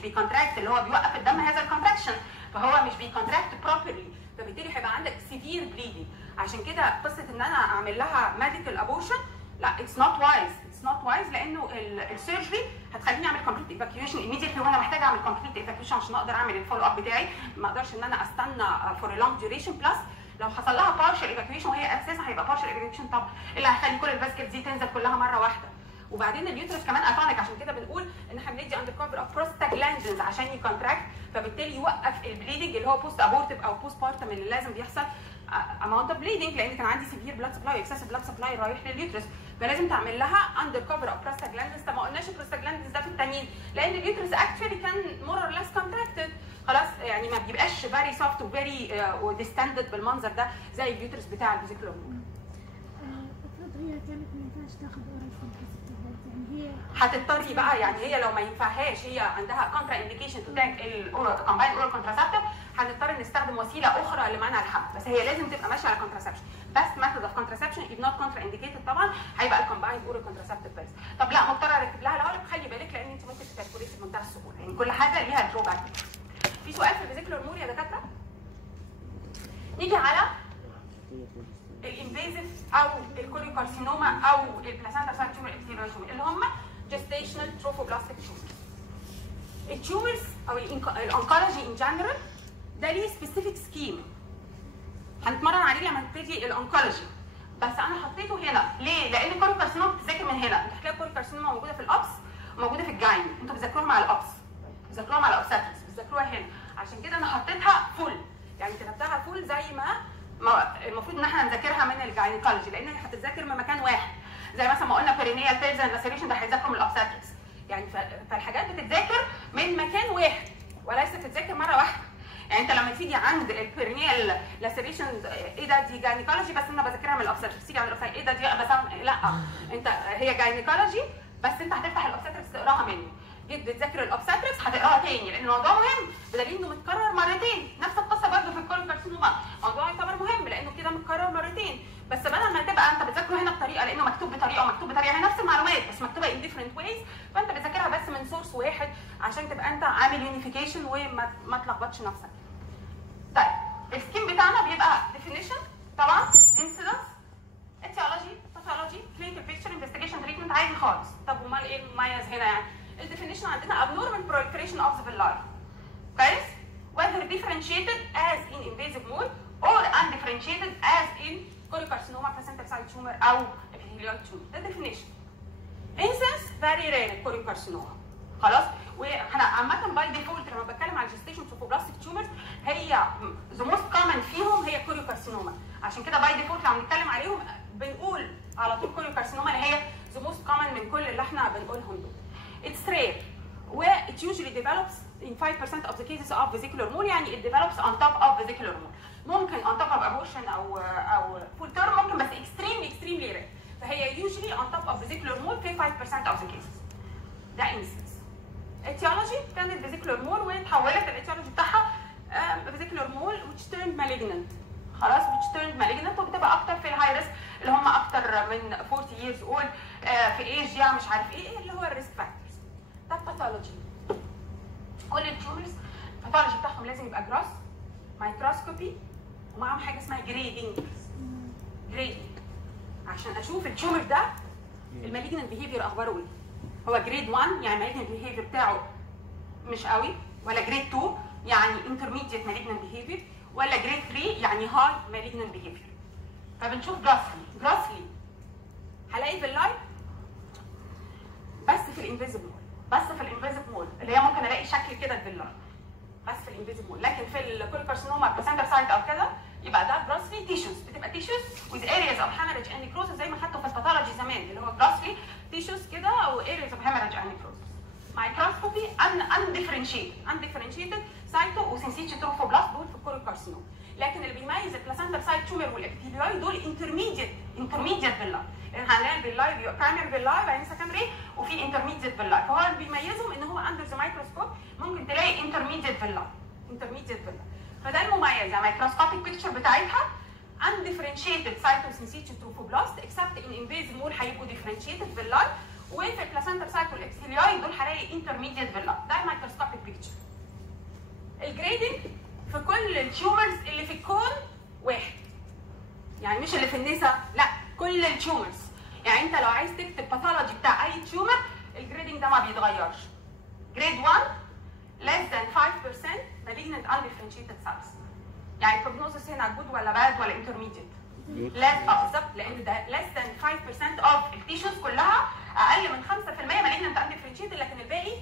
بيكونتراكت اللي هو بيوقف الدم هذا الكونتراكشن، فهو مش بيكونتراكت بروبرلي، فبالتالي هيبقى عندك سيفير بليدنج. عشان كده قصه ان انا اعمل لها ميديكال ابورشن لا، اتس نوت وايز لانه السيرجري هتخليني اعمل كومبليت ايفاكيويشن ايميديتلي، وانا محتاجه اعمل كومبليت ايفاكيويشن عشان اقدر اعمل الفولو اب بتاعي. ما اقدرش ان انا استنى فور لونج ديوريشن. بلس لو حصل لها بارشل ايفاكيويشن وهي اساسا هيبقى بارشل ايفاكيويشن طب اللي هيخلي كل الفاسكت دي تنزل كلها مره واحده. وبعدين اليوترس كمان اتونيك، عشان كده بنقول ان احنا بندي اندر كفر اوف بروستاجلاندينز عشان يكونتراكت، فبالتالي يوقف البليدنج اللي هو بوست ابورتيف او بوست بارتم اللي لازم بيحصل اماونت اوف بليدنج، لان كان عندي سيفير بلاد سبلاي اكسسيف بلاد سبلاي رايح لليوترس، فلازم تعمل لها اندر كفر اوف بروستاجلاندينز. طب ما قلناش البروستاجلاندينز ده في التانيين لان اليوترس اكشولي كان مور اور ليس كونتراكتد خلاص، يعني ما بيبقاش فيري سوفت وفيري وديستندد بالمنظر ده زي اليوترس بتاع الفيزيكولار مول. افرض هي كانت ما ينفعش تاخد اورال كونتراسبتيف، يعني هي هتضطري بقى، يعني هي لو ما ينفعهاش، هي عندها كونترا انديكيشن تو تاك الكومباين اورال كونتراسبتيف، هنضطر نستخدم وسيله اخرى لمنع الحمل، بس هي لازم تبقى ماشيه على كونتراسبشن. بس ميثود اوف كونتراسبشن از نوت كونترا انديكيتد طبعا، هيبقى الكومباين اورال كونتراسبتيف بس. طب لا مضطره اركب لها لولب، خلي بالك لان انت ممكن تكالكوليت بمنتهى السهوله، يعني كل حاجه ليها دروباك. في سؤال في الفيزيكولار مول يا دكاتره؟ نيجي على الانفيزيف او الكوليوكارسينوما او البلاسنتا سايت تيومر اللي هم جستيشنال تروفوبلاستيك تيومرز. التيومرز او الانكولوجي ان جنرال ده ليه سبيسيفيك سكيم هنتمرن عليه لما نبتدي الانكولوجي، بس انا حطيته هنا ليه؟ لان الكوليوكارسينوما بتتذاكر من هنا، انتوا هتلاقوا الكوليوكارسينوما موجوده في الابس وموجوده في الجاين، انتوا بتذاكروها مع الابس، بتذاكروها مع الاوبستاتريكس، بتذاكروها هنا، عشان كده انا حطيتها فول، يعني كتبتها فول زي ما المفروض ان احنا نذاكرها من الجاينيكولوجي، لان هي هتتذاكر من مكان واحد، زي مثلا ما قلنا بيرينيال بيلز اند لاسيريشن ده هيتذاكر من الاوبستاتريكس، يعني فالحاجات بتتذاكر من مكان واحد وليس تتذاكر مره واحده. يعني انت لما تيجي عند البيرينيال لاسيريشن ايه ده؟ دي جاينيكولوجي بس انا بذاكرها من الاوبستاتريكس، تيجي عند الاوبستاتريكس ايه ده؟ دي بس لا، انت هي جاينيكولوجي بس انت هتفتح الاوبستاتريكس تقراها مني. جيت بتذاكر الاوبستاتريكس هتقراها تاني لان الموضوع مهم، بدليل انه متكرر مرتين، نفس القصه برضه في الكوليوكارسينوما، الموضوع يعتبر مهم لانه كده متكرر مرتين، بس بدل ما تبقى انت بتذاكره هنا بطريقه لانه مكتوب بطريقه ومكتوب بطريقه، هي نفس المعلومات بس مكتوبه ان ديفرنت ويز، فانت بتذاكرها بس من سورس واحد عشان تبقى انت عامل يونيفيكيشن وما تلخبطش نفسك. طيب السكيم بتاعنا بيبقى ديفينيشن طبعا، انسيدنس، اتيولوجي، باثولوجي، كلينيكال بيكتشر، انفستيجيشن، تريتمنت، عادي خالص. طب امال ايه المميز هنا يعني؟ الديفينيشن عندنا abnormal proliferation of the villi. كويس؟ whether differentiated as in invasive mode or undifferentiated as in choriocarcinoma, placental site tumor او epithelioid tumor. ده definition. incidence very rare choriocarcinoma. خلاص؟ واحنا عامة باي ديفولت لما بتكلم عن gestation trophoblastic tumors هي the most common فيهم هي choriocarcinoma. عشان كده باي ديفولت لما بنتكلم عليهم بنقول على طول choriocarcinoma اللي هي the most common من كل اللي احنا بنقولهم دول. It's rare. It usually develops in 5% of the cases of vesicular mole، يعني it develops on top of vesicular mole. ممكن on top of abortion أو full term ممكن، بس extremely rare. فهي usually on top of vesicular mole في 5% of the cases. ده instance. Etiology كانت vesicular mole وتحولت الاتيولوجي بتاعها vesicular mole which turned malignant. خلاص which turned malignant، وبتبقى أكتر في الهاي ريسك اللي هم أكتر من 40 years old في ايجيا مش عارف ايه اللي هو الريسك فاكتورز. ده باثولوجي. كل التيومرز الباثولوجي بتاعهم لازم يبقى جراس مايكروسكوبي ومعاهم حاجه اسمها جريدنج عشان اشوف التيومر ده المالجنت بيهيفير اخباره ايه. هو جريد 1 يعني المالجنت بيهيفير بتاعه مش قوي، ولا جريد 2 يعني انترميديت مالجنت بيهيفير، ولا جريد 3 يعني هاي مالجنت بيهيفير. فبنشوف جراسلي هلاقي في اللايف بس في الانفيزيف مول اللي هي ممكن الاقي شكل كده الفيلا بس في الانفيزيف مول، لكن في الكوليوكارسينوما بلاسنتا سايت او كده يبقى ده جراسلي تيشوز، بتبقى تيشوز with areas of hemorrhage and necrosis زي ما خدته في الباثولوجي زمان اللي هو جراسلي تيشوز كده او areas of hemorrhage and necrosis. مايكروسكوبي undifferentiated سايتو وسنسيتي تروفوبلاست دول في الكوليوكارسينوما، لكن اللي بيميز البلاسنتا سايت تيومر والابيثيليوي دول انترميديت فيلا، لان هنلاقي الفيلاي بيبقى برايمري فيلاي بعدين سكندري وفي انترميديت فيلاي، فهو اللي بيميزهم ان هو اندر ذا مايكروسكوب ممكن تلاقي انترميديت فيلاي فده المميز. يعني مايكروسكوبيك بيكتشر بتاعتها undifferentiated cytosynthetic trophoblast except in invasive mole هيبقوا differentiated فيلاي، وفي البلاسنتا سايت والابيثيليوي دول هلاقي انترميديت فيلاي. ده المايكروسكوبيك بيكتشر. الجريدنج في كل التيومرز اللي في الكون واحد، يعني مش اللي في النساء، لا كل التيومرز. يعني انت لو عايز تكتب باثولوجي بتاع اي تيومر الجريدنج ده ما بيتغيرش. جريد 1 less than 5% malignant undifferentiated cells. يعني البروجنوزس هنا جود ولا باد ولا انترميديت؟ بالظبط، لان ده less than 5% of التيشوز كلها اقل من 5% malignant undifferentiated، لكن الباقي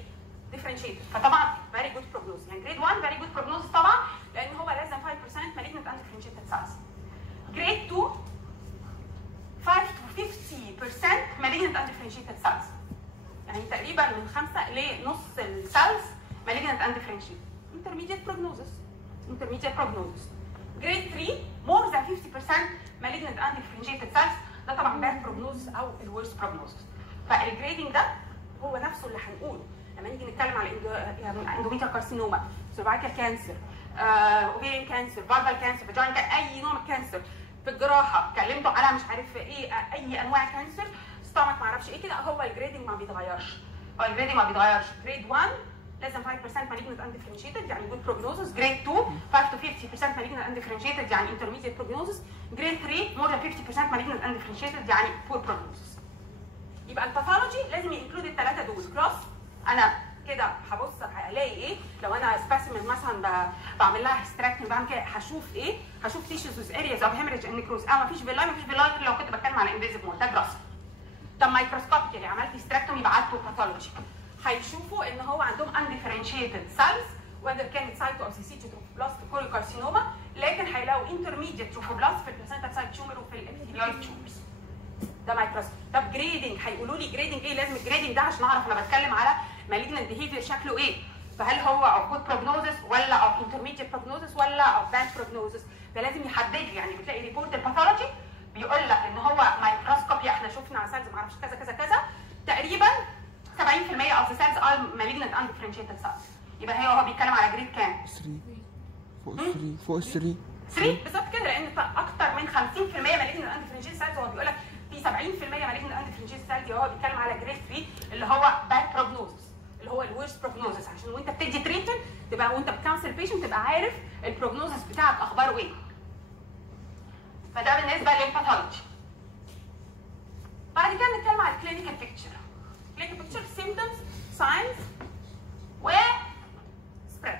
differentiated، فطبعا very good prognosis. يعني جريد 1 very good prognosis طبعا لان هو less than 5% malignant undifferentiated cells. جريد 2 5 to 50% malignant undifferentiated cells، يعني تقريبا من 5 لنص السيلز malignant undifferentiated. intermediate prognosis. grade 3 more than 50% malignant undifferentiated cells، ده طبعا bad prognosis او الورست prognosis. فالجريدنج ده هو نفسه اللي هنقوله لما نيجي نتكلم على اندوميتريال كارسينوما، سيرفايكال كانسر، اوفيريان كانسر، فالفال كانسر، فاجينا، اي نوع من الكانسر. في الجراحه اتكلمتوا على مش عارف ايه اي انواع كانسر، ستومك ما اعرفش ايه كده، هو الجريدنج ما بيتغيرش. جريد 1 less than 5% malignant undifferentiated يعني good prognosis. grade 2 5 to 50% malignant undifferentiated يعني intermediate prognosis. grade 3 more than 50% malignant undifferentiated يعني poor prognosis. يبقى الباثولوجي لازم ينكلود الثلاثه دول. كروس انا كده هبص هلاقي ايه؟ لو انا سبيسيمن مثلا بعمل لها هيستراكتنج بعمل كده هشوف ايه؟ هشوف تيشوز ويز ارياز اوف هيمريج اند نيكروز. مفيش فيلاي لو كنت بتكلم على انفيزيف مول ده جراس. طب مايكروسكوبيكالي عملت هيستراكتومي بعته باثولوجي هيشوفوا ان هو عندهم انديفرنشيتد سيلز وذر كانت سايتو او سيسيتو تروفوبلاست كوريوكارسينوما، لكن هيلاقوا انترميديت تروفوبلاست في البلاسنتا سايت تيومر وفي الابيثيليويد تيومرز. ده مايكروسكوب. طب جريدنج هيقولوا لي جريدنج ايه؟ لازم الجريدنج ده عشان اعرف انا بتكلم على مالجنت بيهيفير شكله ايه؟ فهل هو اوف جود بروجنوزس ولا اوف انترميديت بروجنوزس ولا اوف باد بروجنوزس؟ ده لازم يحدد لي. يعني بتلاقي ريبورت الباثولوجي بيقول لك ان هو مايكروسكوبي احنا شفنا على سيلز ما اعرفش كذا كذا كذا تقريبا 70% اوف ذا سيلز ار مالجنت اندفرنشيتد سيلز. يبقى هو بيتكلم على جريد كام؟ 3 فوق 3 بالظبط كده، لان اكتر من 50% مالجنت اندفرنشيتد سيلز هو بيقول لك في 70% مالجنت اندفرنشيتد سيلز هو بيتكلم على جريد 3 اللي هو باد بروجنوزس اللي هو الورست بروجنوزس، عشان وانت بتدي تريتمنت تبقى وانت بتكونسل بيشنت تبقى عارف البروجنوزس بتاعك اخباره ايه. فده بالنسبه للباثولوجي. بعد كده نتكلم على الكلينيكال بيكتشر. الكلينيكال بيكتشر سيمبتومز ساينز و سبريد.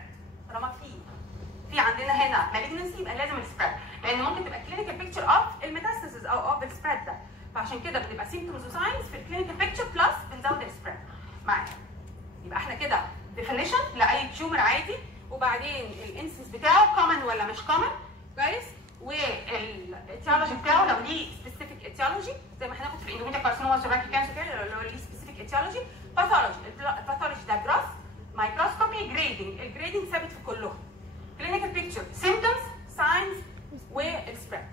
طالما في عندنا هنا مالجنسي يبقى لازم السبريد، لان ممكن تبقى كلينيكال بيكتشر اوف الميتاستاسيس او اوف السبريد ده، فعشان كده بتبقى سيمبتومز وساينز في الكلينيكال بيكتشر بلس بنزود السبريد معايا. يبقى احنا كده ديفينيشن لاي تيومر عادي، وبعدين الانسنس بتاعه كومن ولا مش كومن كويس، والاتيولوجي بتاعه لو ليه سبيسيفيك اتيولوجي زي ما هناخد في الاندوميتريال كارسينوما والسيرفايكال كانسر كده لو ليه سبيسيفيك اتيولوجي. باثولوجي الباثولوجي ده جراس مايكروسكوبي جريدنج. الجريدنج ثابت في كلهم. كلينيكال بيكتشر سيمبتومز ساينز والسبريد.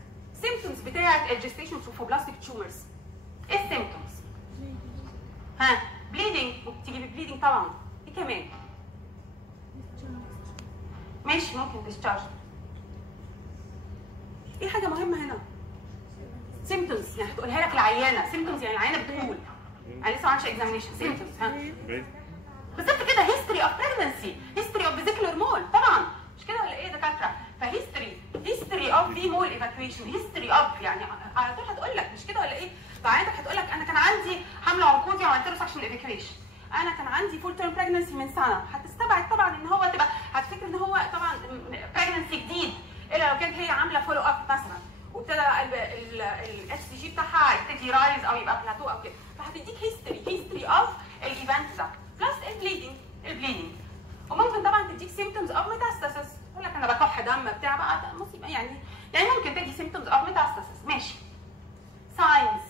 سيمبتومز بتاعه الجستيشن تروفوبلاستيك تيومرز. ايه السيمبتومز؟ ها بليدنج، ممكن تيجي ببليدنج طبعا. ايه كمان؟ ماشي ممكن ديسشارج. ايه حاجه مهمه هنا؟ سيمبتومز يعني هتقولها لك العيانه. سيمبتومز يعني العيانه بتقول انا لسه ما عملتش اكزامينشن. سيمبتومز ها بالظبط كده. هيستوري اوف بريجنسي، هيستوري اوف فيزيكولار مول طبعا، مش كده ولا ايه يا دكاتره؟ فهيستوري اوف في مول ايفاكويشن، هيستوري اوف يعني على طول هتقول لك مش كده ولا ايه؟ فعيانتك هتقول لك انا كان عندي حمل عنقودي وعملت له سكشن ايفاكويشن، انا كان عندي فول تيرم بريجنسي من سنه. هتستبعد طبعا ان هو تبقى هتفكر ان هو طبعا بريجنسي جديد، الا لو كانت هي عامله فولو اب مثلا وابتدى الاس دي جي بتاعها يبتدي رايز او يبقى بلاتو او كده، فهتديك هيستوري اوف الايفنت ده بلس البليدنج. وممكن طبعا تديك سيمبتومز اوف ميتاستاسيس، تقول لك انا بكح دم بتاع بقى مصيبه يعني ممكن تدي سيمبتومز اوف ميتاستاسيس. ماشي. ساينز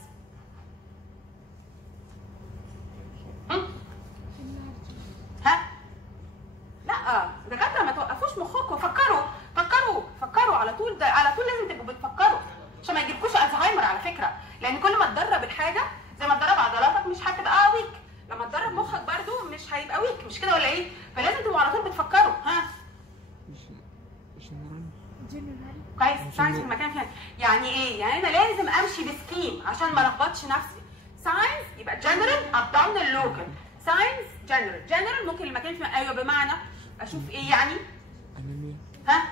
ها؟ لا دكاتره ما توقفوش مخكم، فكروا على طول. ده على طول لازم تبقوا بتفكروا عشان ما يجيلكوش الزهايمر على فكره، لان كل ما تدرب الحاجه زي ما تدرب عضلاتك مش هتبقى ويك، لما تدرب مخك برده مش هيبقى ويك، مش كده ولا ايه؟ فلازم تبقوا على طول بتفكروا. ها كويس. ساينس في المكان فين يعني ايه؟ يعني انا لازم امشي بسكيم عشان ما الخبطش نفسي. ساينس يبقى جنرال ابدومينال لوكال. ساينس جنرال ممكن المكان فين. ايوه بمعنى اشوف ايه يعني؟ ها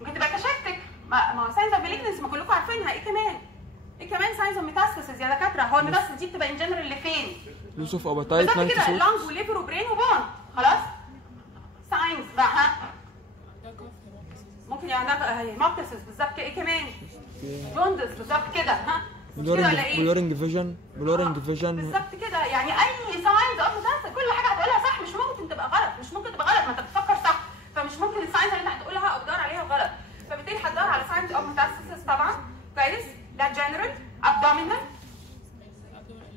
ممكن تبقى تشتك. ما هو ساينس اوف مالجنسي ما كلكم عارفينها. ايه كمان ساينس اوف ميتاستاسيس يا دكاتره. هو الميتاستاسيس دي بتبقى ان جنرال لفين؟ لوس اوف اباتايت بالظبط كده، لانج وليفر وبرين وبون. خلاص. ساينس بقى ها ممكن يعني هيموبتسس بالظبط كده. ايه كمان؟ جوندس بالظبط كده. ها بلورنج فيجن بالظبط كده. يعني اي ساينز اوف ميتاستاسيس كل حاجه هتقولها صح، مش ممكن تبقى غلط، ما انت بتفكر صح، فمش ممكن الساينز اللي انت هتقولها او تدور عليها غلط، فبالتالي هتدور على ساينز اوف ميتاستاسيس طبعا. كويس. ده جنرال ابدومينال.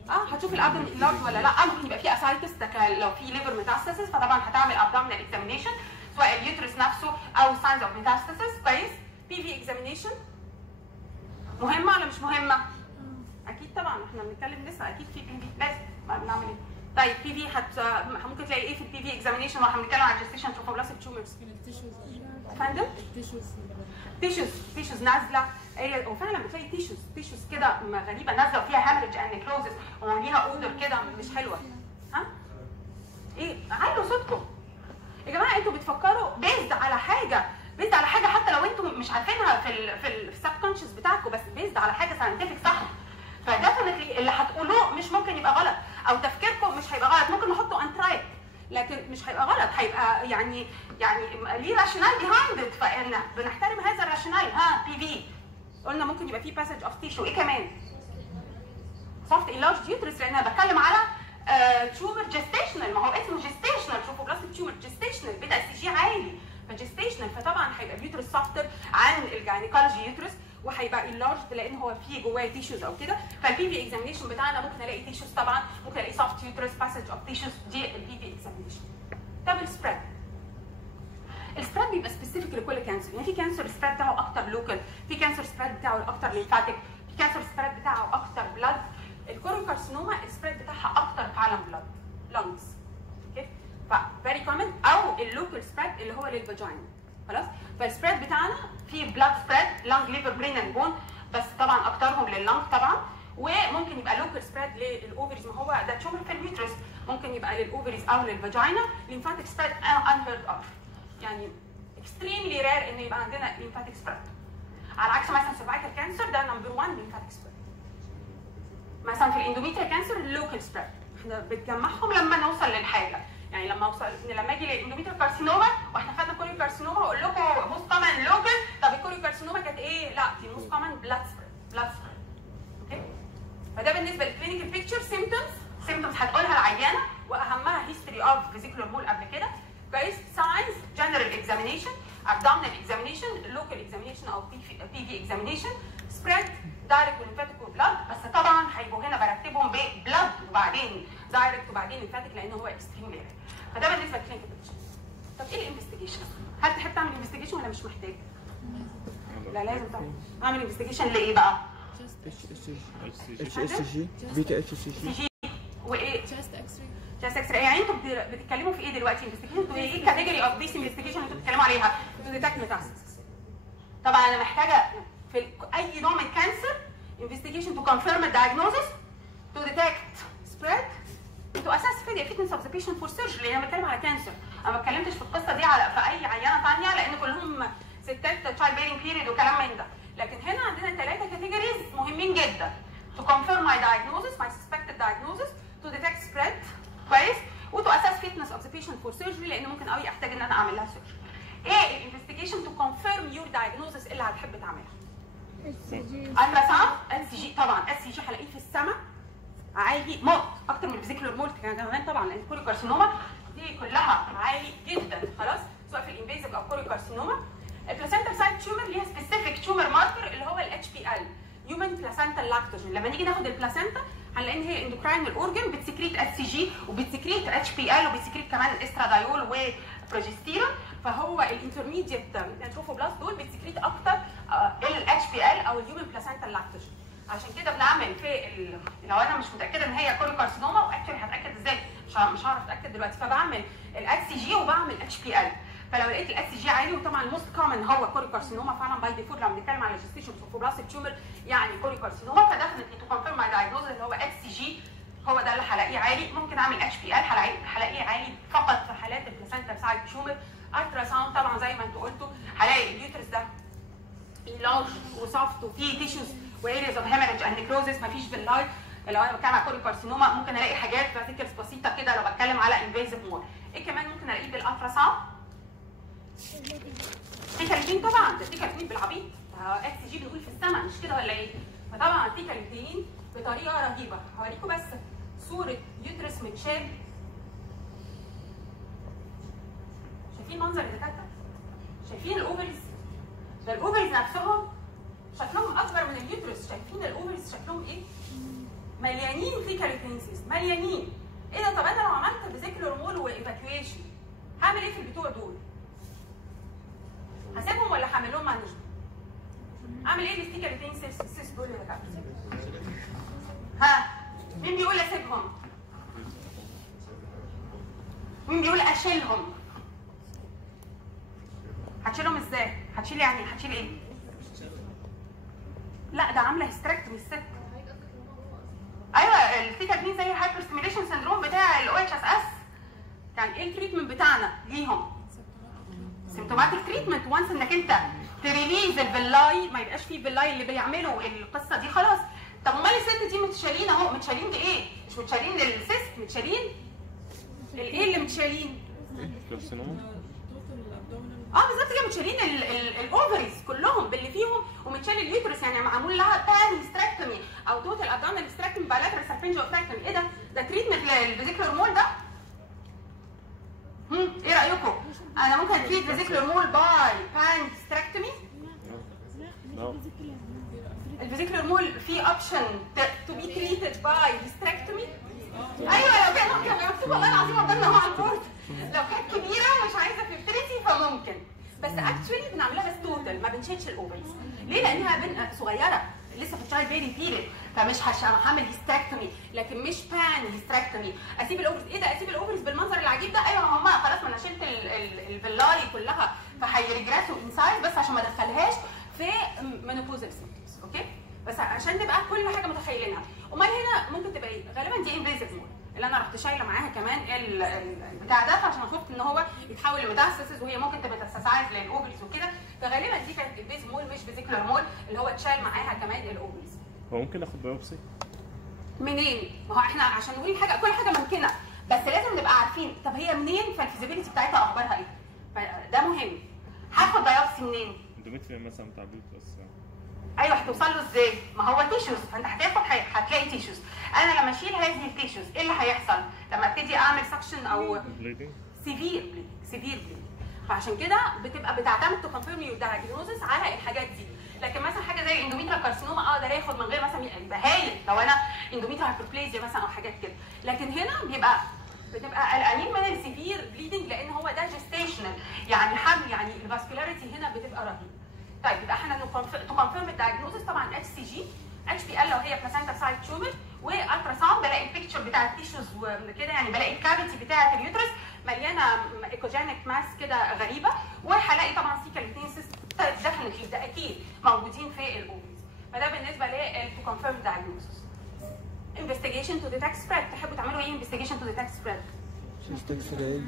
هتشوف الابدومين لارج ولا لا. ممكن يبقى في اسايتس لو في ليفر ميتاستاسيس، فطبعا هتعمل ابدومينال اكزامينيشن سواء اليوترس نفسه او ساينز اوف ميتاستاسيس. كويس. بي في اكزامينيشن مهمه ولا مش مهمه؟ اكيد طبعا احنا بنتكلم لسه، اكيد في بي في لازم بنعمل ايه؟ طيب بي في ممكن تلاقي ايه في البي في اكزامينيشن واحنا بنتكلم عن جستيشن تروفوبلاستيك تيومرز؟ فندم؟ تيشوز نازله. وفعلا بتلاقي تيشوز كده غريبه نازله وفيها هامرج اند نيكروزس وليها اودر كده مش حلوه. ها؟ ايه؟ علوا صوتكم يا جماعه. انتوا بتفكروا بيزد على حاجه حتى لو انتوا مش عارفينها في السب كونشس بتاعكم، بس بيزد على حاجه ساينتفك صح. فديفنتلي اللي هتقولوه مش ممكن يبقى غلط، او تفكيركم مش هيبقى غلط. ممكن نحطه انترايت لكن مش هيبقى غلط، هيبقى يعني ليه راشونال بيهايند، فاحنا بنحترم هذا الراشونال. بي في قلنا ممكن يبقى فيه باسج اوف تيشو. ايه كمان؟ سوفت انلارج يوترس، لان انا بتكلم على تيومر جستيشنال. ما هو اسمه جستيشنال، شوفوا بلاستيك تيومر جستيشنال، بدا اس جي عالي فجستيشنال، فطبعا هيبقى اليوترس سوفتر عن الجاينيكولوجي يوترس، وهيبقى انلارجد لان هو فيه جواه تيشوز او كده. فالبي في اكزامينشن بتاعنا ممكن الاقي تيشوز طبعا، ممكن الاقي سوفت يوترس باسج اوف تيشوز، دي البي في اكزامينشن. طب السبريد، السبريد بيبقى سبيسيفيك لكل كانسر. يعني في كانسر السبريد بتاعه اكتر لوكال، في كانسر السبريد بتاعه اكتر ليمفاتيك، في كانسر السبريد بتاعه اكتر بلاد. الكوريوكارسينوما السبريد بتاعها اكتر فعلا بلاد لانجز، اوكي؟ ففيري كومن. او اللوكال سبريد اللي هو للفاجينا، خلاص؟ فالسبريد بتاعنا في بلاد سبريد لانج ليفر برين اند بون، بس طبعا اكترهم لللانج طبعا. وممكن يبقى لوكال سبريد للاوفريز، ما هو ده تيومر في اليوترس، ممكن يبقى للاوفريز او للفاجينا. ليمفاتيك سبريد unheard of، يعني extremely rare انه يبقى عندنا ليمفاتيك سبريد. على عكس مثلا سيرفايكال كانسر ده نمبر 1 ليمفاتيك سبريد. مثلا في الاندوميتريال كانسر اللوكال سبريد احنا بنجمعهم لما نوصل للحاجه. يعني لما اجي للاندوميتريال كارسينوما واحنا خدنا كوريو كارسينوما واقول لكم موست كومن لوكال، طب الكوريو كارسينوما كانت ايه؟ لا دي موست كومن بلاد سبريد. اوكي؟ فده بالنسبه للكلينيكال بيكتشر. سيمبتومز هتقولها العيانه واهمها هيستوري اوف فيزيكولار مول قبل كده، كويس؟ ساينز، جنرال اكزامينيشن، ابدومينال اكزامينيشن، لوكال اكزامينيشن او بي في اكزامينيشن، سبريد دايركت وليمفاتيك وبلاد. بس طبعا هيبقوا هنا برتبهم ببلاد وبعدين دايركت وبعدين ليمفاتيك لان هو اكستريم رير. فده بالنسبه للكلينيكال بيكتشر. طب ايه الانفستيجيشن؟ هل تحب تعمل انفستيجيشن ولا مش محتاج؟ لا لازم طبعا. اعمل انفستيجيشن لايه بقى؟ اتش اس جي، بيتا اتش اس جي، وايه؟ chest x-ray. جاست اكس راي. يعني انتوا بتتكلموا في ايه دلوقتي؟ انفستيجيشن، انتوا ايه الكاتيجوري اوف ذيس انفستيجيشن اللي انتوا بتتكلموا عليها؟ تو ديتكت ميتاستاسيس. طبعا انا محتاجه في اي نوع من الكانسر انفستيجيشن تو كونفيرم الدايجنوزس، تو ديتكت سبريد، تو اساس فيتنس اوف ذا بيشنت فور سيرجري. لان انا بتكلم على كانسر، انا ما اتكلمتش في القصه دي على في اي عيانه ثانيه لان كلهم ستات تشايلد بيرنج بيريد وكلام من ده. لكن هنا عندنا 3 كاتيجوريز مهمين جدا: to confirm my diagnosis, my suspected diagnosis, to detect spread، كويس؟ وتو اساس فيتنس اوف ذا بيشنت فور سيرجري لان ممكن قوي احتاج ان انا اعمل لها سيرجري. ايه الانفستيجيشن تو كونفيرم يور دايجنوزس اللي هتحب تعملها؟ الترا ساوند، اس جي. طبعا اس جي هلاقيه في السماء عالي موت اكتر من الفيزيكولار مولت كمان طبعا، لان الكوريو كارسينوما دي كلها عالي جدا، خلاص؟ سواء في الانفيزيف او كوريو كارسينوما. البلاسنتال سايت تيومر ليها سبيسيفيك تيومر ماركر اللي هو الاتش بي ال، هيومن بلاسنتال لاكتوجين. لما نيجي ناخد البلاسنتا هنلاقي ان هي اندوكراين اورجن، بتسكريت اس سي جي وبتسكريت اتش بي ال وبتسكريت كمان استرادايول وبروجستيرون. فهو الانترميديت تروفوبلاست دول بتسكريت اكتر الاتش بي ال او الهيومن بلاسنتال لاكتوجين. عشان كده بنعمل في لو انا مش متاكده ان هي كوريو كارسينوما، واكشلي هتاكد ازاي؟ مش هعرف اتاكد دلوقتي، فبعمل الاتش سي جي وبعمل اتش بي ال. فلو لقيت الاتش سي جي عالي، وطبعا الموست كومن هو كوريو كارسينوما فعلا باي ديفولت لما بنتكلم على جستيشن تروفوبلاست تيومر يعني كوريو كارسينوما، فدفنتلي تو كونفيرم ماي دايجنوز اللي هو اتش سي جي هو ده اللي هلاقيه عالي. ممكن اعمل اتش بي ال هلاقيه عالي فقط في حالات البلاسنتا سايت تيومر. الترا ساوند طبعا زي ما انتوا قلتوا هلاقي اليوترس ده لارج وسوفت وفيه تيشوز وارياز اوف هيموريج اند نيكروزس، مفيش باللايت. لو انا بتكلم على كوريو كارسينوما ممكن الاقي حاجات فاسيكلز بسيطه كده لو بتكلم على انفيزيف مور. ايه كمان ممكن الاقيه بالالترا ساوند؟ تيكالوتين طبعا، ده تيكالوتين بالعبيط، اكس جي بنقول في السماء مش كده ولا ايه؟ فطبعا التيكالوتين بطريقه رهيبه. هوريكم بس صوره يوترس متشال. شايفين منظر الدكاتره؟ شايفين الاوفرز؟ ده الاوفرز نفسهم شكلهم اكبر من اليوترس. شايفين الاوفرز شكلهم ايه؟ مليانين تيكالوتينسيس، مليانين. ايه ده؟ طب انا لو عملت فيزيكولار مول وايفاكيويشن هعمل ايه في البتوع دول؟ هسيبهم ولا هعمل لهم مانجمنت؟ اعمل ايه للتيكالوتينسيس دول يا دكاتره؟ ها؟ مين بيقول اسيبهم؟ مين بيقول اشيلهم؟ هتشيلهم ازاي؟ هتشيل يعني هتشيل ايه؟ لا ده عامله هيستريكتومي الست. ايوه التيكالوتين زي الهايبر ستيميليشن سندروم بتاع الاو اتش اس اس يعني ايه التريتمنت بتاعنا ليهم؟ سيمتوماتيك تريتمنت. وانس انك انت تريليز الفيلاي، ما يبقاش فيه فيلاي اللي بيعملوا القصه دي خلاص. طب امال الست دي متشالين اهو، متشالين بايه؟ مش متشالين السيست، متشالين الايه اللي متشالين؟ كارسينوما. بالظبط كده، متشالين الاوفريز كلهم باللي فيهم، ومتشال اليوترس، يعني معمول لها بان هيستريكتومي او توتال ابدومينال هيستريكتومي بايلاترال سالفنجيوفراكتومي. ايه ده؟ ده تريتمنت للفيزيكولار مول ده؟ ايه رايكم؟ انا ممكن اتريت فيزيكولار مول باي بان هيستريكتومي؟ الفيزيكولار مول في اوبشن تو بي تريتد باي هيستريكتومي. ايوه لو كان مكتوب والله العظيم قدامنا اهو على البورد، لو كانت كبيره ومش عايزه فيرتيليتي فممكن، بس اكشولي بنعملها بس توتال، ما بنشيلش الاوفرز. ليه؟ لانها بنت صغيره لسه في التراي بيري بيريد، فمش هعمل هيستريكتومي، لكن مش بان هيستريكتومي. اسيب الاوفرز. ايه ده اسيب الاوفرز بالمنظر العجيب ده؟ ايوه ما هم خلاص، ما انا شلت الفيلاي كلها فهيرجراسوا انسايد، بس عشان ما ادخلهاش في مينوبوزال سيمبتومز. اوكي؟ بس عشان نبقى كل حاجه متخيلينها. امال هنا ممكن تبقى ايه؟ غالبا دي انفيزيف مول اللي انا رحت شايله معاها كمان البتاع ده، فعشان خفت ان هو يتحول لميتاستاسيس، وهي ممكن تبقى ميتاستاسايز للاوفرز وكده، فغالبا دي كانت انفيزيف مول مش فيزيكولار مول اللي هو اتشال معاها كمان الاوفرز. هو ممكن اخد بايوبسي؟ منين؟ ما هو احنا عشان نقول حاجه كل حاجه ممكنه، بس لازم نبقى عارفين طب هي منين، فالفيزيبيليتي بتاعتها اخبارها ايه؟ فده مهم. هاخد بايوبسي منين؟ اندوميتريوم مثلا بتاع بس. ايوه هتوصل له ازاي؟ ما هو تيشوز، فانت هتلاقي تيشوز. انا لما اشيل هذه التيشوز ايه اللي هيحصل؟ لما ابتدي اعمل سكشن او سيفير بليدنج. فعشان كده بتبقى بتعتمد تو كونفيرم يور دايجنوزس على الحاجات دي. لكن مثلا حاجه زي الاندوميتريال كارسينوما اقدر اخد من غير مثلا يبقى هايل لو انا اندوميتريال هايبربليزيا مثلا او حاجات كده. لكن هنا بتبقى قلقانين من السيفير بليدنج لان هو ده جيستيشنال، يعني حمل، يعني الفاسكولاريتي هنا بتبقى رهيبه. طيب يبقى احنا تو كونفيرم الدايجنوزس طبعا اتش سي جي، اتش بي ال لو هي بلاسنتا سايد تيومر، والترا ساوند بلاقي البيكتشر بتاع التيشوز وكده، يعني بلاقي الكافيتي بتاعه اليوترس مليانه ايكوجينيك ماس كده غريبه، وهلاقي طبعا سيكاليتين سيست ديفنتلي ده اكيد موجودين في الاوفيز. فده بالنسبه للتو كونفيرم دايجنوزس. انفستيجيشن تو ديتكت سبريد، تحبوا تعملوا ايه انفستيجيشن تو ديتكت سبريد؟ شيست اكس راي،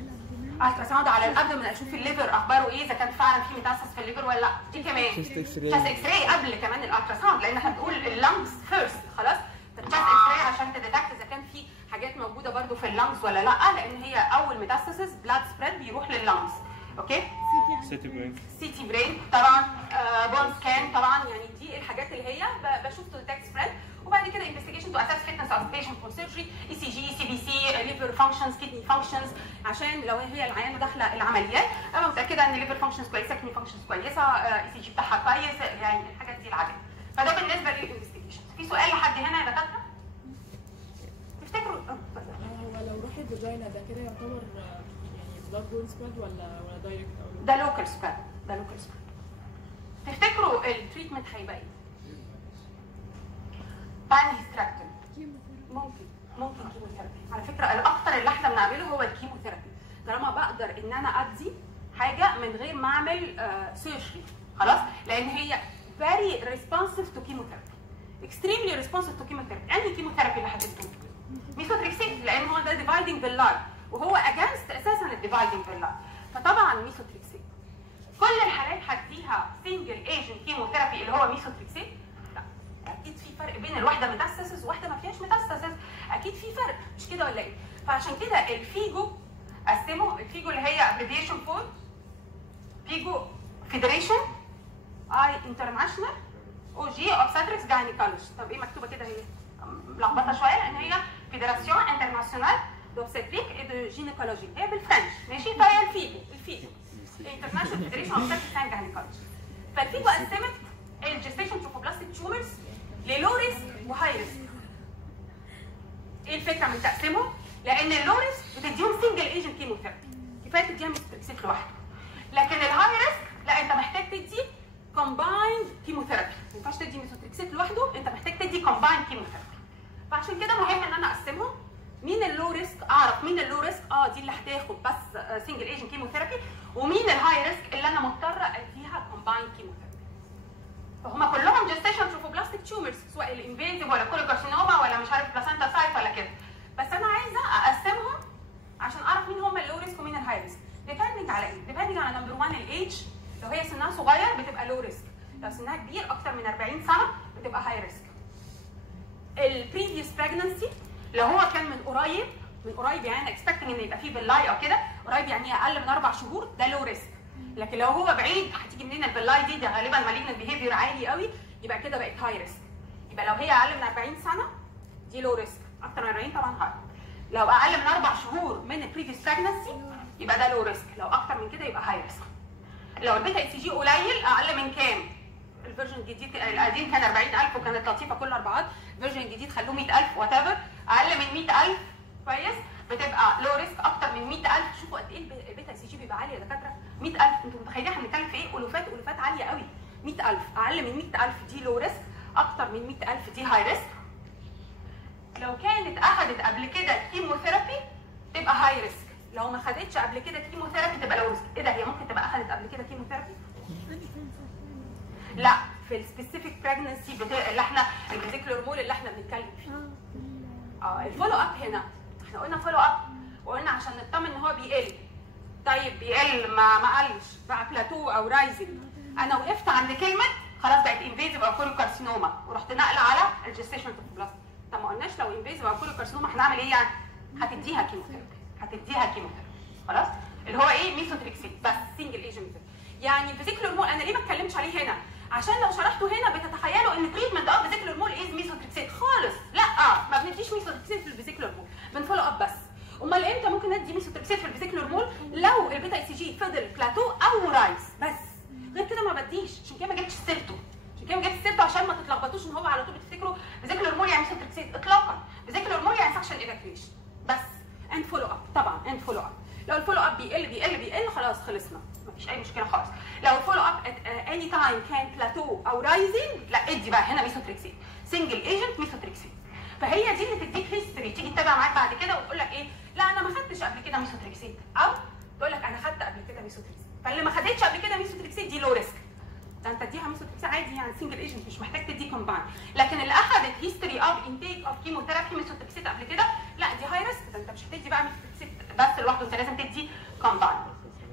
الترا ساوند على الابدومن اشوف الليفر اخباره ايه، اذا كان فعلا في ميتاسس في الليفر ولا لا. دي كمان شيست اكس تشست راي، اكس راي قبل كمان الالترا ساوند، لان احنا بنقول اللنجز فيرست خلاص. التشست اكس راي عشان تديتكت اذا كان في حاجات موجوده برده في اللنجز ولا لا، لان هي اول ميتاسيس بلاد سبريد بيروح لللنجز. اوكي؟ سيتي برين، سيتي برين طبعا، بون سكان طبعا، يعني دي الحاجات اللي هي بشوف تو ديتكت سبريد. وبعد كده انفستيجيشن تو اساس فيتنس اوف بيشنت فور سيرجري، اي سي جي، سي بي سي، ليفر فانكشنز، كدني فانكشنز، عشان لو هي العيانه داخله العمليات ابقى متاكده ان الليفر فانكشنز كويسه، كدني فانكشنز كويسه، اي سي جي بتاعها كويس، يعني الحاجات دي العاديه. فده بالنسبه للانفستيجيشن. في سؤال لحد هنا يا دكاتره؟ تفتكروا هو لو راح الفاجينا ده كده يعتبر يعني بلاد بون سبريد ولا دايركت او ده لوكال سبريد، ده لوكال سبريد. تفتكروا التريتمنت هيبقى ايه؟ بان هيستراكتومي ممكن كيموثيرابي. على فكره الاكثر اللي احنا بنعمله هو الكيموثيرابي، طالما بقدر ان انا ادي حاجه من غير ما اعمل سيرجري خلاص، لان هي very responsive to chemotherapy، extremely responsive to chemotherapy. انهي كيموثيرابي اللي هتدوه؟ ميثوتريكسيت، لان هو ده ديفايدنج باللايف، وهو اجانست اساسا الديفايدنج باللايف، فطبعا ميثوتريكسيت. كل الحالات هديها سنجل ايجنت كيموثيرابي اللي هو ميثوتريكسيت؟ لا، اكيد في فرق بين الواحده ميتاستاسيس وواحده ما فيهاش ميتاستاسيس، اكيد في فرق، مش كده ولا ايه؟ فعشان كده الفيجو قسموا الفيجو اللي هي ابريديشن فور فيجو فيدريشن اي انترناشونال او جي اوبستريكس جاينيكولوجي. طب ايه مكتوبه كده؟ هي ملخبطه شويه لان هي فيدراسيون انترناسيونال دوبستريك اي دو جينيكولوجي، هي بالفرنش ماشي، فهي الفيجو انترناشونال فيدريشن اوبستريكس اند جاينيكولوجي. فالفيجو قسمت الجستيشن تروفوبلاستيك تيومرز للو ريسك وهاي ريسك. ايه الفكره من تقسيمهم؟ لان اللو ريسك بتديهم سنجل ايجنت كيموثيرابي، كفايه تديها ميثوتريكسيت لوحده. لكن الهاي ريسك لا، انت محتاج تدي كومبايند كيموثيرابي، ما ينفعش تدي ميثوتريكسيت لوحده، انت محتاج تدي كومبايند كيموثيرابي. فعشان كده مهم ان انا اقسمهم. مين اللو ريسك؟ اعرف مين اللو ريسك، دي اللي هتاخد بس سنجل ايجنت كيموثيرابي، ومين الهاي ريسك اللي انا مضطره اديها كومبايند كيموثيرابي. فهم كلهم جستيشن تروفوبلاستيك تيومرز، سواء الانفيزيف ولا كولوكارسينوما ولا مش عارف بلاسنتا سايت ولا كده، بس انا عايزه اقسمهم عشان اعرف مين هم اللو ريسك ريسك ومين الهاي ريسك؟ ديبندنج على ايه؟ ديبندنج على نمبر 1 الايدج، لو هي سنها صغير بتبقى لو ريسك، لو سنها كبير اكتر من 40 سنه بتبقى هاي ريسك. البريفيوس بريجنسي لو هو كان من قريب يعني اكسبكتنج ان يبقى فيه باللاي او كده قريب، يعني اقل من 4 شهور، ده لو ريسك. لكن لو هو بعيد هتيجي منين الباللاي دي؟ ده غالبا مالجنت بيهيفير عالي قوي، يبقى كده بقت هاي ريسك. يبقى لو هي اقل من 40 سنه دي لو ريسك، اكتر من 40 طبعا هاي. لو اقل من 4 شهور من البريفيوس بريجنسي يبقى ده لو ريسك، لو اكتر من كده يبقى هاي ريسك. لو البيتا اس جي قليل، اقل من كام؟ الفيرجن الجديد القديم كان 40,000 وكانت لطيفه كل 4، الفيرجن الجديد خلوه 100,000 وات ايفر، اقل من 100,000 كويس بتبقى لو ريسك، اكتر من 100,000 شوفوا قد ايه البيتا اس جي بيبقى عالي يا دكاتره. 100,000 انتوا متخيلين احنا بنتكلم في ايه؟ الوفات عاليه قوي. 100,000 اقل من 100,000 دي لو ريسك، اكتر من 100,000 دي هاي ريسك. لو كانت اخذت قبل كده كيموثيرابي تبقى هاي ريسك، لو ما خدتش قبل كده كيموثيرابي تبقى لو ريسك. ايه ده، هي ممكن تبقى اخذت قبل كده كيموثيرابي؟ لا، في السبيسيفيك بريجنسي اللي احنا الفيزيكال هرمون اللي احنا بنتكلم فيه. الفولو اب هنا احنا قلنا فولو اب، وقلنا عشان نطمن ان هو بيقل. طيب بيقل ما قلش بقى بلاتو او رايزنج، انا وقفت عند كلمه خلاص بقت انفيزيف او كولوكارسينوما ورحت ناقله على الجستيشن توفوبلاست. طب ما قلناش لو انفيزيف او كولوكارسينوما هنعمل ايه يعني؟ هتديها كيموثيرابي، خلاص اللي هو ايه؟ ميثوتريكسيت بس سنجل ايجنت. يعني الفيزيكال هرمون انا ليه ما اتكلمش عليه هنا؟ عشان لو شرحته هنا بتتخيلوا ان تريتمنت اوف فيزيكال هرمون از ميثوتريكسيت خالص. لا، ما بنديش ميثوتريكسيت في الفيزيكال هرمون، بنفولو اب بس. امال امتى ممكن ندي ميثوتريكسيت في الفيزيكال هرمون؟ لو البيتا اي سي جي فضل بلاتو او رايز بس، غير كده ما بديش. عشان كده ما جبتش سيرته، عشان ما تتلخبطوش ان هو على طول بتفتكروا فيزيكال هرمون يعني ميثوتريكسيت. اطلاقا، فيزيكال هرمون يعني سكشن ايفاكيويشن بس، اند فولو اب. طبعا اند فولو اب، لو الفولو اب بيقل خلاص خلصنا، مفيش اي مشكله خالص. لو الفولو اب اني تايم كان بلاتو او رايزنج، لا ادي بقى هنا ميثوتريكسيت سنجل ايجنت ميثوتريكسيت. فهي دي اللي تديك هيستوري، تيجي تتابع معاك بعد كده وتقول لك ايه؟ لا انا ما خدتش قبل كده ميثوتريكسيت، او تقول لك انا خدت قبل كده ميثوتريكسيت. فاللي ما خدتش قبل كده ميثوتريكسيت دي لو ريسك، ده انت تديها ميثوتريكسيت عادي يعني سنجل ايجنت، مش محتاج تدي كومباين. لكن اللي اخذت هيستوري اوف انتيك اوف كيموثيرابي ميثوتريكسيت قبل كده، لا دي هاي ريسك، ده انت مش هتدي بقى ميثوتريكسيت بس لوحده، انت لازم تدي كومباين.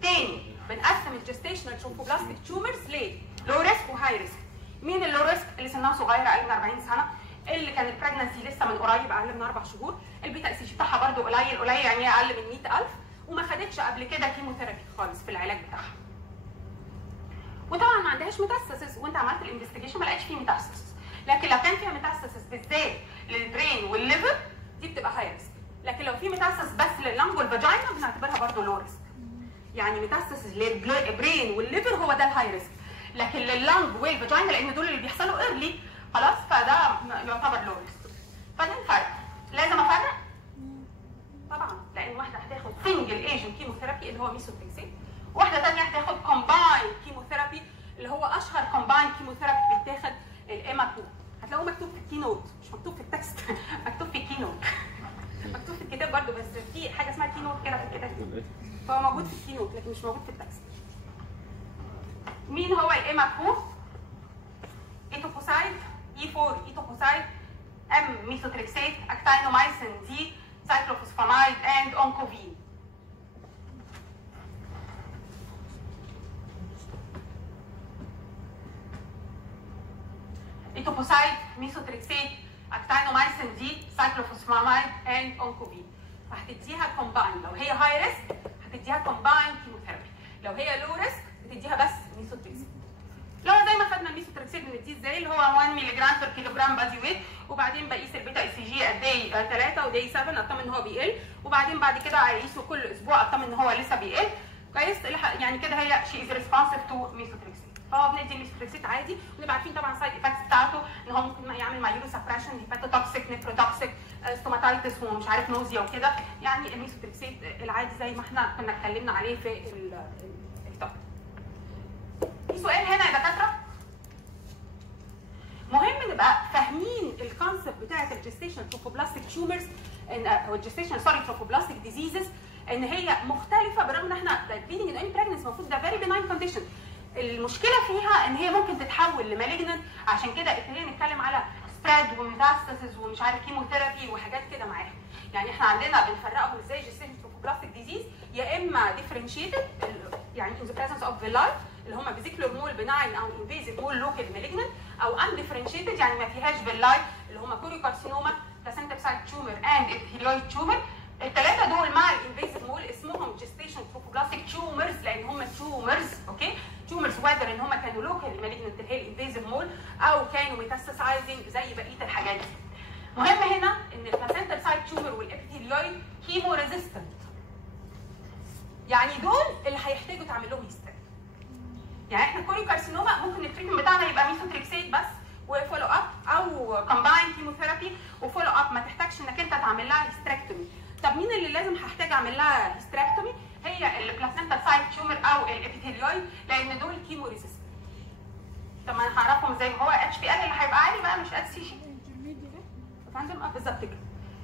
تاني بنقسم الجستيشنال تروفوبلاستيك تيومرز ليه؟ لو ريسك وهاي ريسك. مين اللو ريسك؟ اللي سنها صغيره اقل من 40 سنه، اللي كان البريجنسي لسه من قريب اقل من 4 شهور، البيتا اس جي بتاعها برده قليل يعني اقل من 100,000، وما خدتش قبل كده كيموثيرابي خالص في العلاج بتاعها. وطبعا ما عندهاش ميتاستاسيس، وانت عملت الانفستيجيشن ما لقيتش فيه ميتاستاسيس. لكن لو كان فيها ميتاستاسيس بالذات للبرين والليفر دي بتبقى هاي ريسك. لكن لو في ميتاستاسيس بس لللنج والفاجينا بنعتبرها برده لو ريسك. يعني ميتاستاسيس للبرين والليفر هو ده الهاي ريسك، لكن لللنج والفاجينا لان دول اللي بيحصلوا ايرلي خلاص فده يعتبر لو ريسك. فده الفرق، لازم افرق طبعا، لان واحده هتاخد سنجل ايجنت كيموثيرابي اللي هو ميثوتريكسيت، واحده ثانيه هتاخد كومباين كيموثيرابي اللي هو اشهر كومباين كيموثيرابي بيتاخد الايماتو. هتلاقوه مكتوب في الكينوت، مش مكتوب في التكست مكتوب في الكينوت، مكتوب في الكتاب برضه، بس في حاجه اسمها كينوت كده في الكتاب، فهو موجود في الكينوت لكن مش موجود في التكست. مين هو الايماتو؟ ايتوكوسايد E4 ايتوكوسايد، M ميثوتريكسيت، اكتينومايسين دي، سايكلوفوسفامايد اند اونكوفين. ايتوكوسايد، ميثوتريكسيت، اكتينومايسين دي، سايكلوفوسفامايد اند اونكوفين. فهتديها كومباين، لو هي هاي ريسك هتديها كومباين كيموثيرابي، لو هي لو ريسك بتديها بس ميثوتريكسيت. لو زي ما خدنا الميثوتريكسيت بنديه ازاي؟ اللي هو 1 مللي جرام بير كيلو جرام بادي ويت، وبعدين بقيس البيتا اي سي جي قد ايه 3 وداي 7 اطمن ان هو بيقل، وبعدين بعد كده اقيسه كل اسبوع اطمن ان هو لسه بيقل كويس. يعني كده هي شي از ريسبونسيف تو ميثوتريكسيت. فهو بندي الميثوتريكسيت عادي، ونبقى عارفين طبعا سايد افكتس بتاعته ان هو ممكن يعمل مايلو سبريشن، هيباتوتوكسيك، نيفروتوكسيك، ستوماتايتس ومش عارف نوزيا وكده. يعني الميثوتريكسيت العادي زي ما احنا كنا اتكلمنا عليه في التوب. في سؤال هنا يا دكاتره، مهم نبقى فاهمين الكونسبت بتاعه الجستيشن تروفوبلاستيك تيومرز او الجستيشن تروفوبلاستيك ديزيزز، ان هي مختلفه بالرغم ان احنا بليدنج ان اني بريجننس المفروض ده فيري بناين كونديشن. المشكله فيها ان هي ممكن تتحول لمالجننت، عشان كده ابتدينا نتكلم على سبريد وميتاستاسيس ومش عارف كيموثيرابي وحاجات كده معاها. يعني احنا عندنا بنفرقهم ازاي جستيشن تروفوبلاستيك ديزيز، يا اما ديفرنشيتد يعني in the presence of villi اللي هم فيزيكولار مول بناين او انفيزيف مول لوكال مالجنت، او انديفرنشيتد يعني ما فيهاش فيلاي اللي هم كوريوكارسينوما، بلاسنتا سايت تيومر اند ابيثيليويد تيومر. الثلاثه دول مع الانفيزيف مول اسمهم جيستيشن تروفوبلاستيك تيومرز لان هم تيومرز. اوكي، تيومرز وذر ان هم كانوا لوكال مالجنت اللي هي الانفيزيف مول او كانوا ميتاستاسايزنج زي بقيه الحاجات دي. مهم هنا ان البلاسنتا سايت تيومر والابيثيليويد كيمو ريزيستنت، يعني دول اللي هيحتاجوا تعمل لهم هيستريك. يعني احنا كوريوكارسينوما ممكن التريتمنت بتاعنا يبقى ميثوتريكسيت بس وفولو اب او كومباين كيموثيرابي وفولو اب، ما تحتاجش انك انت تعمل لها هيستريكتومي. طب مين اللي لازم هحتاج اعمل لها هيستريكتومي؟ هي البلاسنتا سايت تيومر او الابيثيليويد لان دول كيمو ريزيستنت. طب ما انا هعرفهم ازاي؟ هو اتش بي ال اللي هيبقى عالي بقى مش اتش سي جي. فندم بالظبط كده.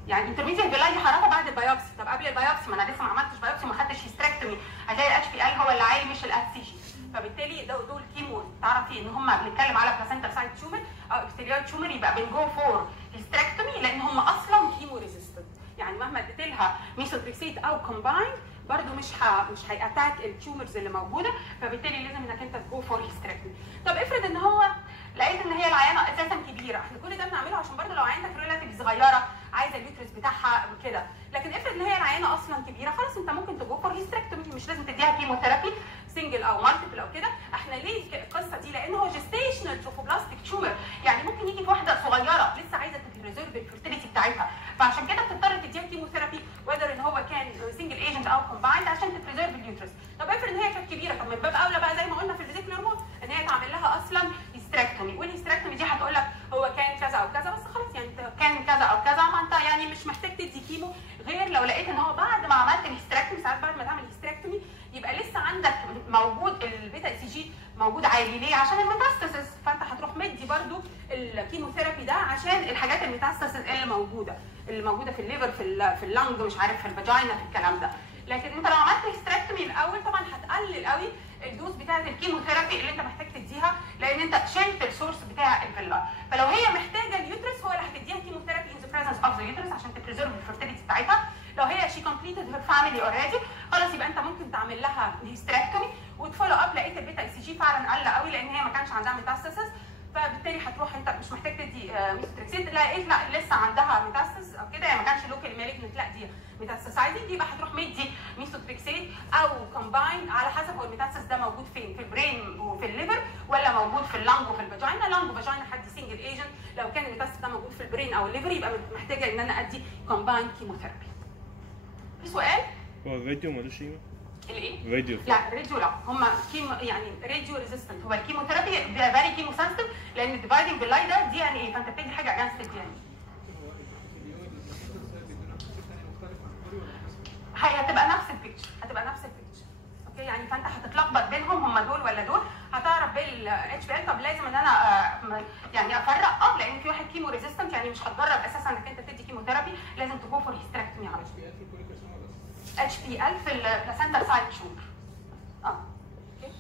يعني انترميديت فيلاي دي هعرفها بعد البيوبسي. طب قبل البيوبسي ما انا لسه ما عملتش بيوبسي وما خدتش هيستريكتومي، هتلاقي الاتش بي ال هو اللي عالي مش الاتش سي جي. فبالتالي دول كيمو تعرفي ان هم بنتكلم على بلاسنتا سايت تيومر او ابيثيليويد تيومر يبقى بنجو فور هيستريكتومي لان هم اصلا كيمو ريزيستنت. يعني مهما اديت لها ميثوتريكسيت او كومباين برضه مش هياتاك التيومرز اللي موجوده، فبالتالي لازم انك انت تجو فور هيستريكتومي. طب افرض ان هو لقيت ان هي العيانه اساسا كبيره، احنا كل ده بنعمله عشان برضه لو عينتك ريلاتيف صغيره عايزه اليوترس بتاعها وكده، لكن افرض ان هي العيانه اصلا كبيره خلاص انت ممكن تجو فور هيستريكتومي، مش لازم تديها كيموثيرابي سنجل او مالتيبل او كده. احنا ليه القصه دي؟ لان هو جيستيشنال تروفوبلاستيك تيومر، يعني ممكن يجي في واحده صغيره لسه عايزه تبريزيرف الفيرتيليتي بتاعتها، فعشان كده بتضطر تديها كيموثيرابي وذر ان هو كان سنجل ايجنت او كومبايند عشان تبريزيرف اليوترس. طب افرض ان هي كانت كبيره، طب من باب اولى بقى زي ما قلنا في الفيزيكال هرمون ان هي تعمل لها اصلا هيستريكتومي، والهيستريكتومي دي هتقول لك هو كان كذا او كذا بس خلاص، يعني كان كذا او كذا ما انت يعني مش محتاج تدي كيمو، غير لو لقيت ان هو بعد ما عملت الهيستريكتومي، ساعات بعد ما تعمل الهيستريكتومي يبقى لسه عندك موجود البيتا سي جي موجود عالي. ليه؟ عشان الميتاستاسيس، فانت هتروح مدي برده الكيموثيرابي ده عشان الحاجات الميتاستاسيس اللي موجوده في الليفر في اللنج مش عارف في الفاجينا في الكلام ده. لكن انت لو عملت هيستريكتومي الاول طبعا هتقلل قوي الدوز بتاعه الكيموثيرابي اللي انت محتاج تديها لان انت شلت السورس بتاع الفيلا. فلو هي محتاجه اليوترس هو اللي هتديها كيموثيرابي ان ذا بريزنس اوف ذا يوترس عشان تبريزيرف الفيرتيليتي بتاعتها. لو هي شي كومبليتد هير فاميلي اوريدي خلاص يبقى انت ممكن تعمل لها هيستريكتومي وتفولو اب لقيت البيتا اي سي جي فعلا قل قوي لان هي ما كانش عندها ميتاستاسيس، فبالتالي هتروح انت مش محتاج تدي ميثوتريكسيت. لقيت لا لسه عندها ميتاستاسيس او كده يعني ما كانش لوكال مالجنت لا دي ميتاستاسايزنج، يبقى هتروح مدي ميثوتريكسيت او كومباين على حسب هو الميتاستاسيس ده موجود فين، في البرين وفي الليفر ولا موجود في اللنج وفي الفاجينا. لنج وفاجينا هدي سنجل ايجنت، لو كان الميتاستاسيس ده موجود في البرين او الليفر يبقى محتاجه ان انا ادي كومباين كيموثيرابي. في سؤال؟ هو الفيديو مالوش قيمه؟ الايه؟ فيديو لا الراديو لا، هم كيمو يعني راديو ريزيستنت. هو الكيموثيرابي فيري كيمو سنسيتيف لان الديفايدنج باللاي ده دي يعني ايه، فانت بتدي حاجه اجانست الدي ان اي. هتبقى نفس البيكتشر، اوكي يعني فانت هتتلخبط بينهم هم دول ولا دول، هتعرف بالاتش بي ال. طب لازم ان انا يعني افرق لان في واحد كيمو ريزيستنت يعني مش هتجرب اساسا انك انت تدي كيموثيرابي، لازم تجو فور هيستريكتومي على طول. اتش بي ال في البلاسنتا سايت تيومر. اوكي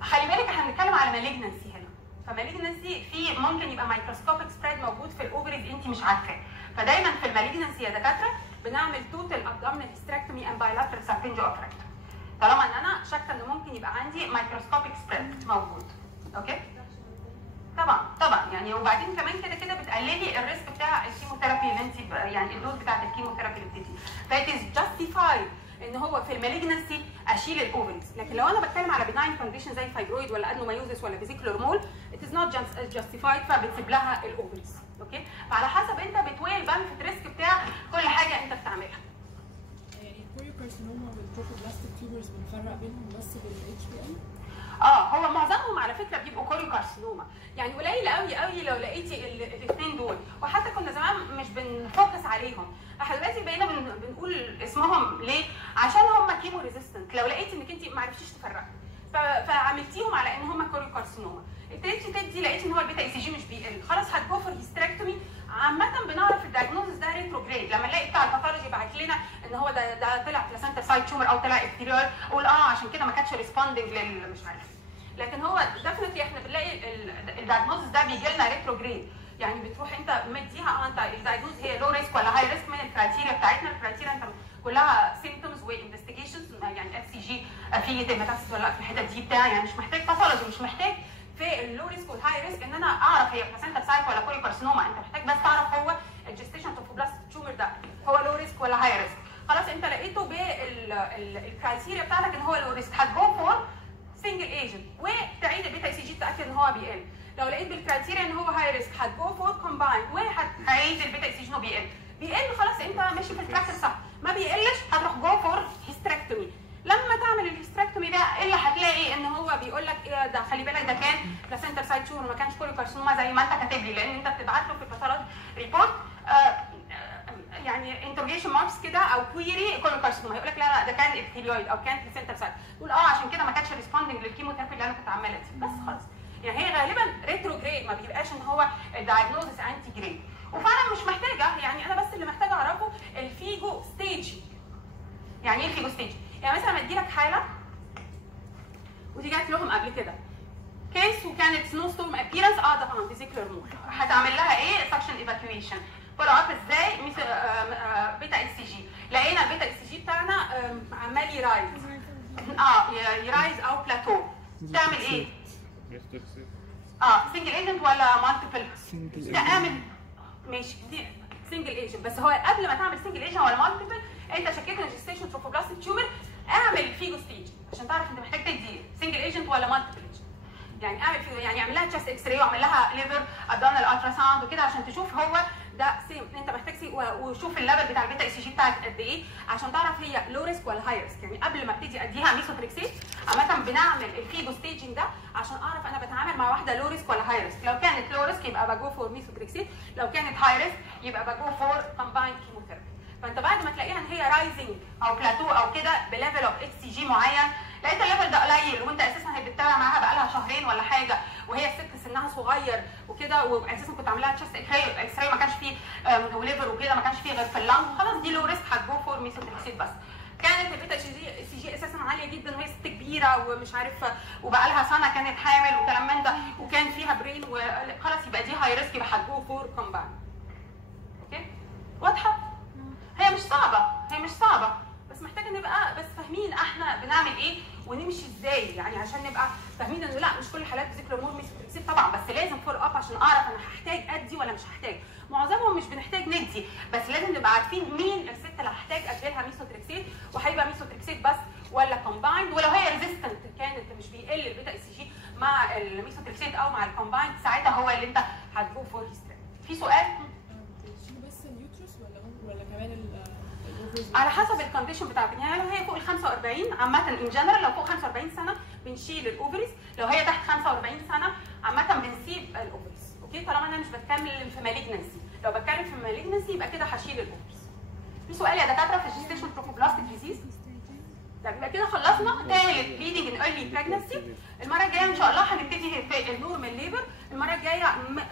خلي بالك احنا بنتكلم على مالجنسي هنا، فمالجنسي في ممكن يبقى مايكروسكوبيك سبريد موجود في الاوفريز انت مش عارفاه، فدايما في المالجنسي يا دكاتره بنعمل توتال ابدومينال هيستريكتومي اند بايلاترال ساركنجو اوبريكتومي طالما ان انا شاكه ان ممكن يبقى عندي مايكروسكوبيك سبريد موجود. اوكي طبعا يعني وبعدين كمان كده بتقللي الريسك بتاع الكيموثيرابي اللي انت يعني الدوز بتاعت الكيموثيرابي اللي بتدي، فات از جاستيفايد ان هو في المالجنسي اشيل الاوفريز. لكن لو انا بتكلم على بناين كونديشن زي فايبرويد ولا ادنومايوزس ولا فيزيكولار مول ات از نوت جاستيفايد فبتسيب لها الاوفريز. اوكي فعلى حسب انت بتويل بنفيت ريسك بتاع كل حاجه انت بتعملها. يعني الكوريوكارسينوما والتروفوبلاستيك تيومرز بنفرق بينهم بس بالاتش بي ال؟ هو معظمهم على فكره بيبقوا كوريوكارسينوما، يعني قليل قوي لو لقيتي الاثنين دول، وحتى كنا زمان مش بنفوكس عليهم، احنا دلوقتي بقينا بنقول اسمهم ليه؟ عشان هم كيمو ريزيستنت. لو لقيتي انك انت ما عرفتيش تفرقي فعملتيهم على ان هم كوريوكارسينوما، ابتديتي تدي لقيتي ان هو البيتا اي سي جي مش بيقل، خلاص هتجو فور هيستريكتومي. عامه بنعرف الدايجنوزس ده ريتروجريد، لما نلاقي بتاع الباثولوجي بعت لنا ان هو ده طلع بلاسنتا سايت تيومر او طلع ابتيريال، اقول عشان كده ما كانتش ريسبوندنج مش عارف. لكن هو ديفنتلي احنا بنلاقي الدايجنوزس ده بيجي لنا ريتروجريد، يعني بتروح انت مديها انت الدايجنوز هي لو ريسك ولا هاي ريسك من الكرايتيريا بتاعتنا. الكرايتيريا انت كلها سيمبتومز وانفستيجيشنز، يعني اف سي جي في ديماتاسيس ولا لا في الحته دي بتاع، يعني مش محتاج باثولوجي، مش محتاج في اللو ريسك والهاي ريسك ان انا اعرف هي بلاسنتا سايت ولا كوري كارسينوما. انت محتاج بس تعرف هو الجستيشن توفوبلاستيك تيومر ده هو لو ريسك ولا هاي ريسك. خلاص انت لقيته بالكرايتيريا بتاعتك ان هو لو ريسك، هتجو فور سنجل ايجنت وتعيد البيتا سي جي تتاكد ان هو بيقل. لو لقيت بالكرايتيريا ان هو هاي ريسك هتجو فور كومبايند وهتعيد البيتا سي جي انه بيقل خلاص انت ماشي في التراك الصح. ما بيقلش هتروح جو فور هيستريكتومي. لما تعمل الهيستريكتومي بقى اللي هتلاقي ان هو بيقول لك ايه ده، خلي بالك ده كان بلاسنتا سايت تيومر ما كانش كوري كارسينوما زي ما انت كاتب لي، لان انت بتبعت له في الباثولوجي ريبورت يعني انترجيشن ماركس كده او كويري كوري كارسينوما، هيقول لك لا ده كان ابثيليويد او كان بلاسنتا سايت، تقول عشان كده ما كانش ريسبوندنج للكيموثيرابي اللي انا كنت عمالها دي بس خلاص. يعني هي غالبا ريتروجريد، ما بيبقاش ان هو الدايجنوزس انتي جريد، وفعلا مش محتاجه. يعني انا بس اللي محتاجه اعرفه الفيجو ستيج. يعني ايه الفيجو ستيج؟ يعني مثلا لما تجيلك حاله ودي جات لهم قبل كده كيس وكانت سنو ستورم ابييرنس، طبعا فيزيكولار مول، هتعمل لها ايه؟ سكشن ايفاكيويشن. فولو اب ازاي؟ بيتا اس سي جي، لقينا البيتا اس سي جي بتاعنا عمال يرايز يرايز او بلاتو. تعمل ايه؟ سنجل ايجنت ولا مالتيبل؟ تعمل ماشي دي سنجل ايجنت، بس هو قبل ما تعمل سنجل ايجنت ولا مالتيبل انت شكيت ان جستيشن تروفوبلاستيك تيومر، اعمل فيجو ستيج عشان تعرف انت محتاج تدي سنجل ايجنت ولا مالتيبل ايجنت. يعني اعمل فيجو، يعني اعمل لها تشست اكس راي واعمل لها ليفر ابدومينال الترا ساوند وكده عشان تشوف هو ده سيم انت محتاج وشوف الليفل بتاع البيتا اس جي بتاعك قد ايه عشان تعرف هي لو ريسك ولا هاي ريسك. يعني قبل ما ابتدي اديها ميثوتريكسيت عامه بنعمل الفيجو ستيجنج ده عشان اعرف انا بتعامل مع واحده لو ريسك ولا هاي ريسك. لو كانت لو ريسك يبقى بجو فور ميثوتريكسيت، لو كانت هاي ريسك يبقى بجو فور كومبايند كيموثيرابي. فانت بعد ما تلاقيها ان هي رايزنج او بلاتو او كده بليفل اوف اتش سي جي معين، لقيت الليفل ده قليل وانت اساسا هي بتتابع معاها بقالها شهرين ولا حاجه وهي الست سنها صغير وكده، واساسا كنت عاملاها تشست اكس راي ما كانش فيه وليفر وكده ما كانش فيه غير في اللنج، خلاص دي لو ريسك هتجو فور ميثوتريكسيت. بس كانت البيتا سي جي اساسا عاليه جدا وهي ست كبيره ومش عارف وبقى لها سنه كانت حامل وكلام من ده وكان فيها برين وخلاص يبقى دي هاي ريسك يبقى هتجو فور كومباوند. اوكي واضحه؟ هي مش صعبه، هي مش صعبه، بس محتاجه نبقى بس فاهمين احنا بنعمل ايه ونمشي ازاي، يعني عشان نبقى فاهمين انه لا مش كل حالات فيزيكولار مول ميثوتريكسيت طبعا، بس لازم فول اب عشان اعرف انا هحتاج ادي ولا مش هحتاج. معظمهم مش بنحتاج ندي، بس لازم نبقى عارفين مين الست اللي هحتاج ادي لها ميثوتريكسيت، وهيبقى ميثوتريكسيت بس ولا كومبايند، ولو هي ريزيستنت كانت مش بيقل البيتا اس جي مع الميثوتريكسيت او مع الكومبايند، ساعتها هو اللي انت هتجو فور هيستريك. في سؤال؟ بس اليوترس ولا كمان على حسب الكونديشن بتاعتك. يعني لو هي فوق ال 45 عامه ان جنرال، لو فوق 45 سنه بنشيل الاوفريز، لو هي تحت 45 سنه عامه بنسيب الاوفريز. اوكي طالما انا مش بتكلم في مالجنسي، لو بتكلم في مالجنسي يبقى كده هشيل الاوفريز. في سؤال يا دكاتره في الجستيشن تروفوبلاستيك ديزيز؟ طب يبقى كده خلصنا ثالث بليدنج ان ايرلي بريجنسي. المره الجايه ان شاء الله هنبتدي في النورمال ليبر. المره الجايه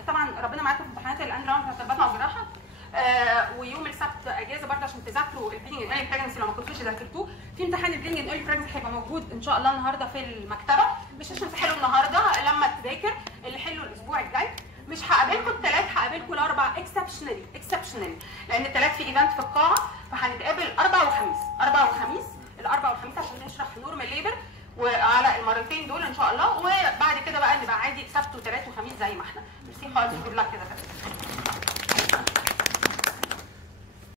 طبعا ربنا معاكم في امتحانات الاند راوند بتاعت البطنه والجراحه، ويوم السبت اجازه برضه عشان تذاكروا البليدنج ان ايرلي بريجنسي لو ما كنتوش ذاكرتوه. في امتحان البليدنج ان ايرلي بريجنسي هيبقى موجود ان شاء الله النهارده في المكتبه، مش عشان تحلوا النهارده لما تذاكر، اللي حلوا الاسبوع الجاي. مش هقابلكم الثلاث، هقابلكم الاربع اكسبشنالي لان الثلاث في ايفنت في القاعه، فهنتقابل اربع وخميس الاربع والخميس عشان نشرح نورمال ليبر وعلى المرتين دول ان شاء الله، وبعد كده بقى نبقى عادي سبت وثلاث وخميس زي ما احنا. ميرسي خالص، جود لك كده.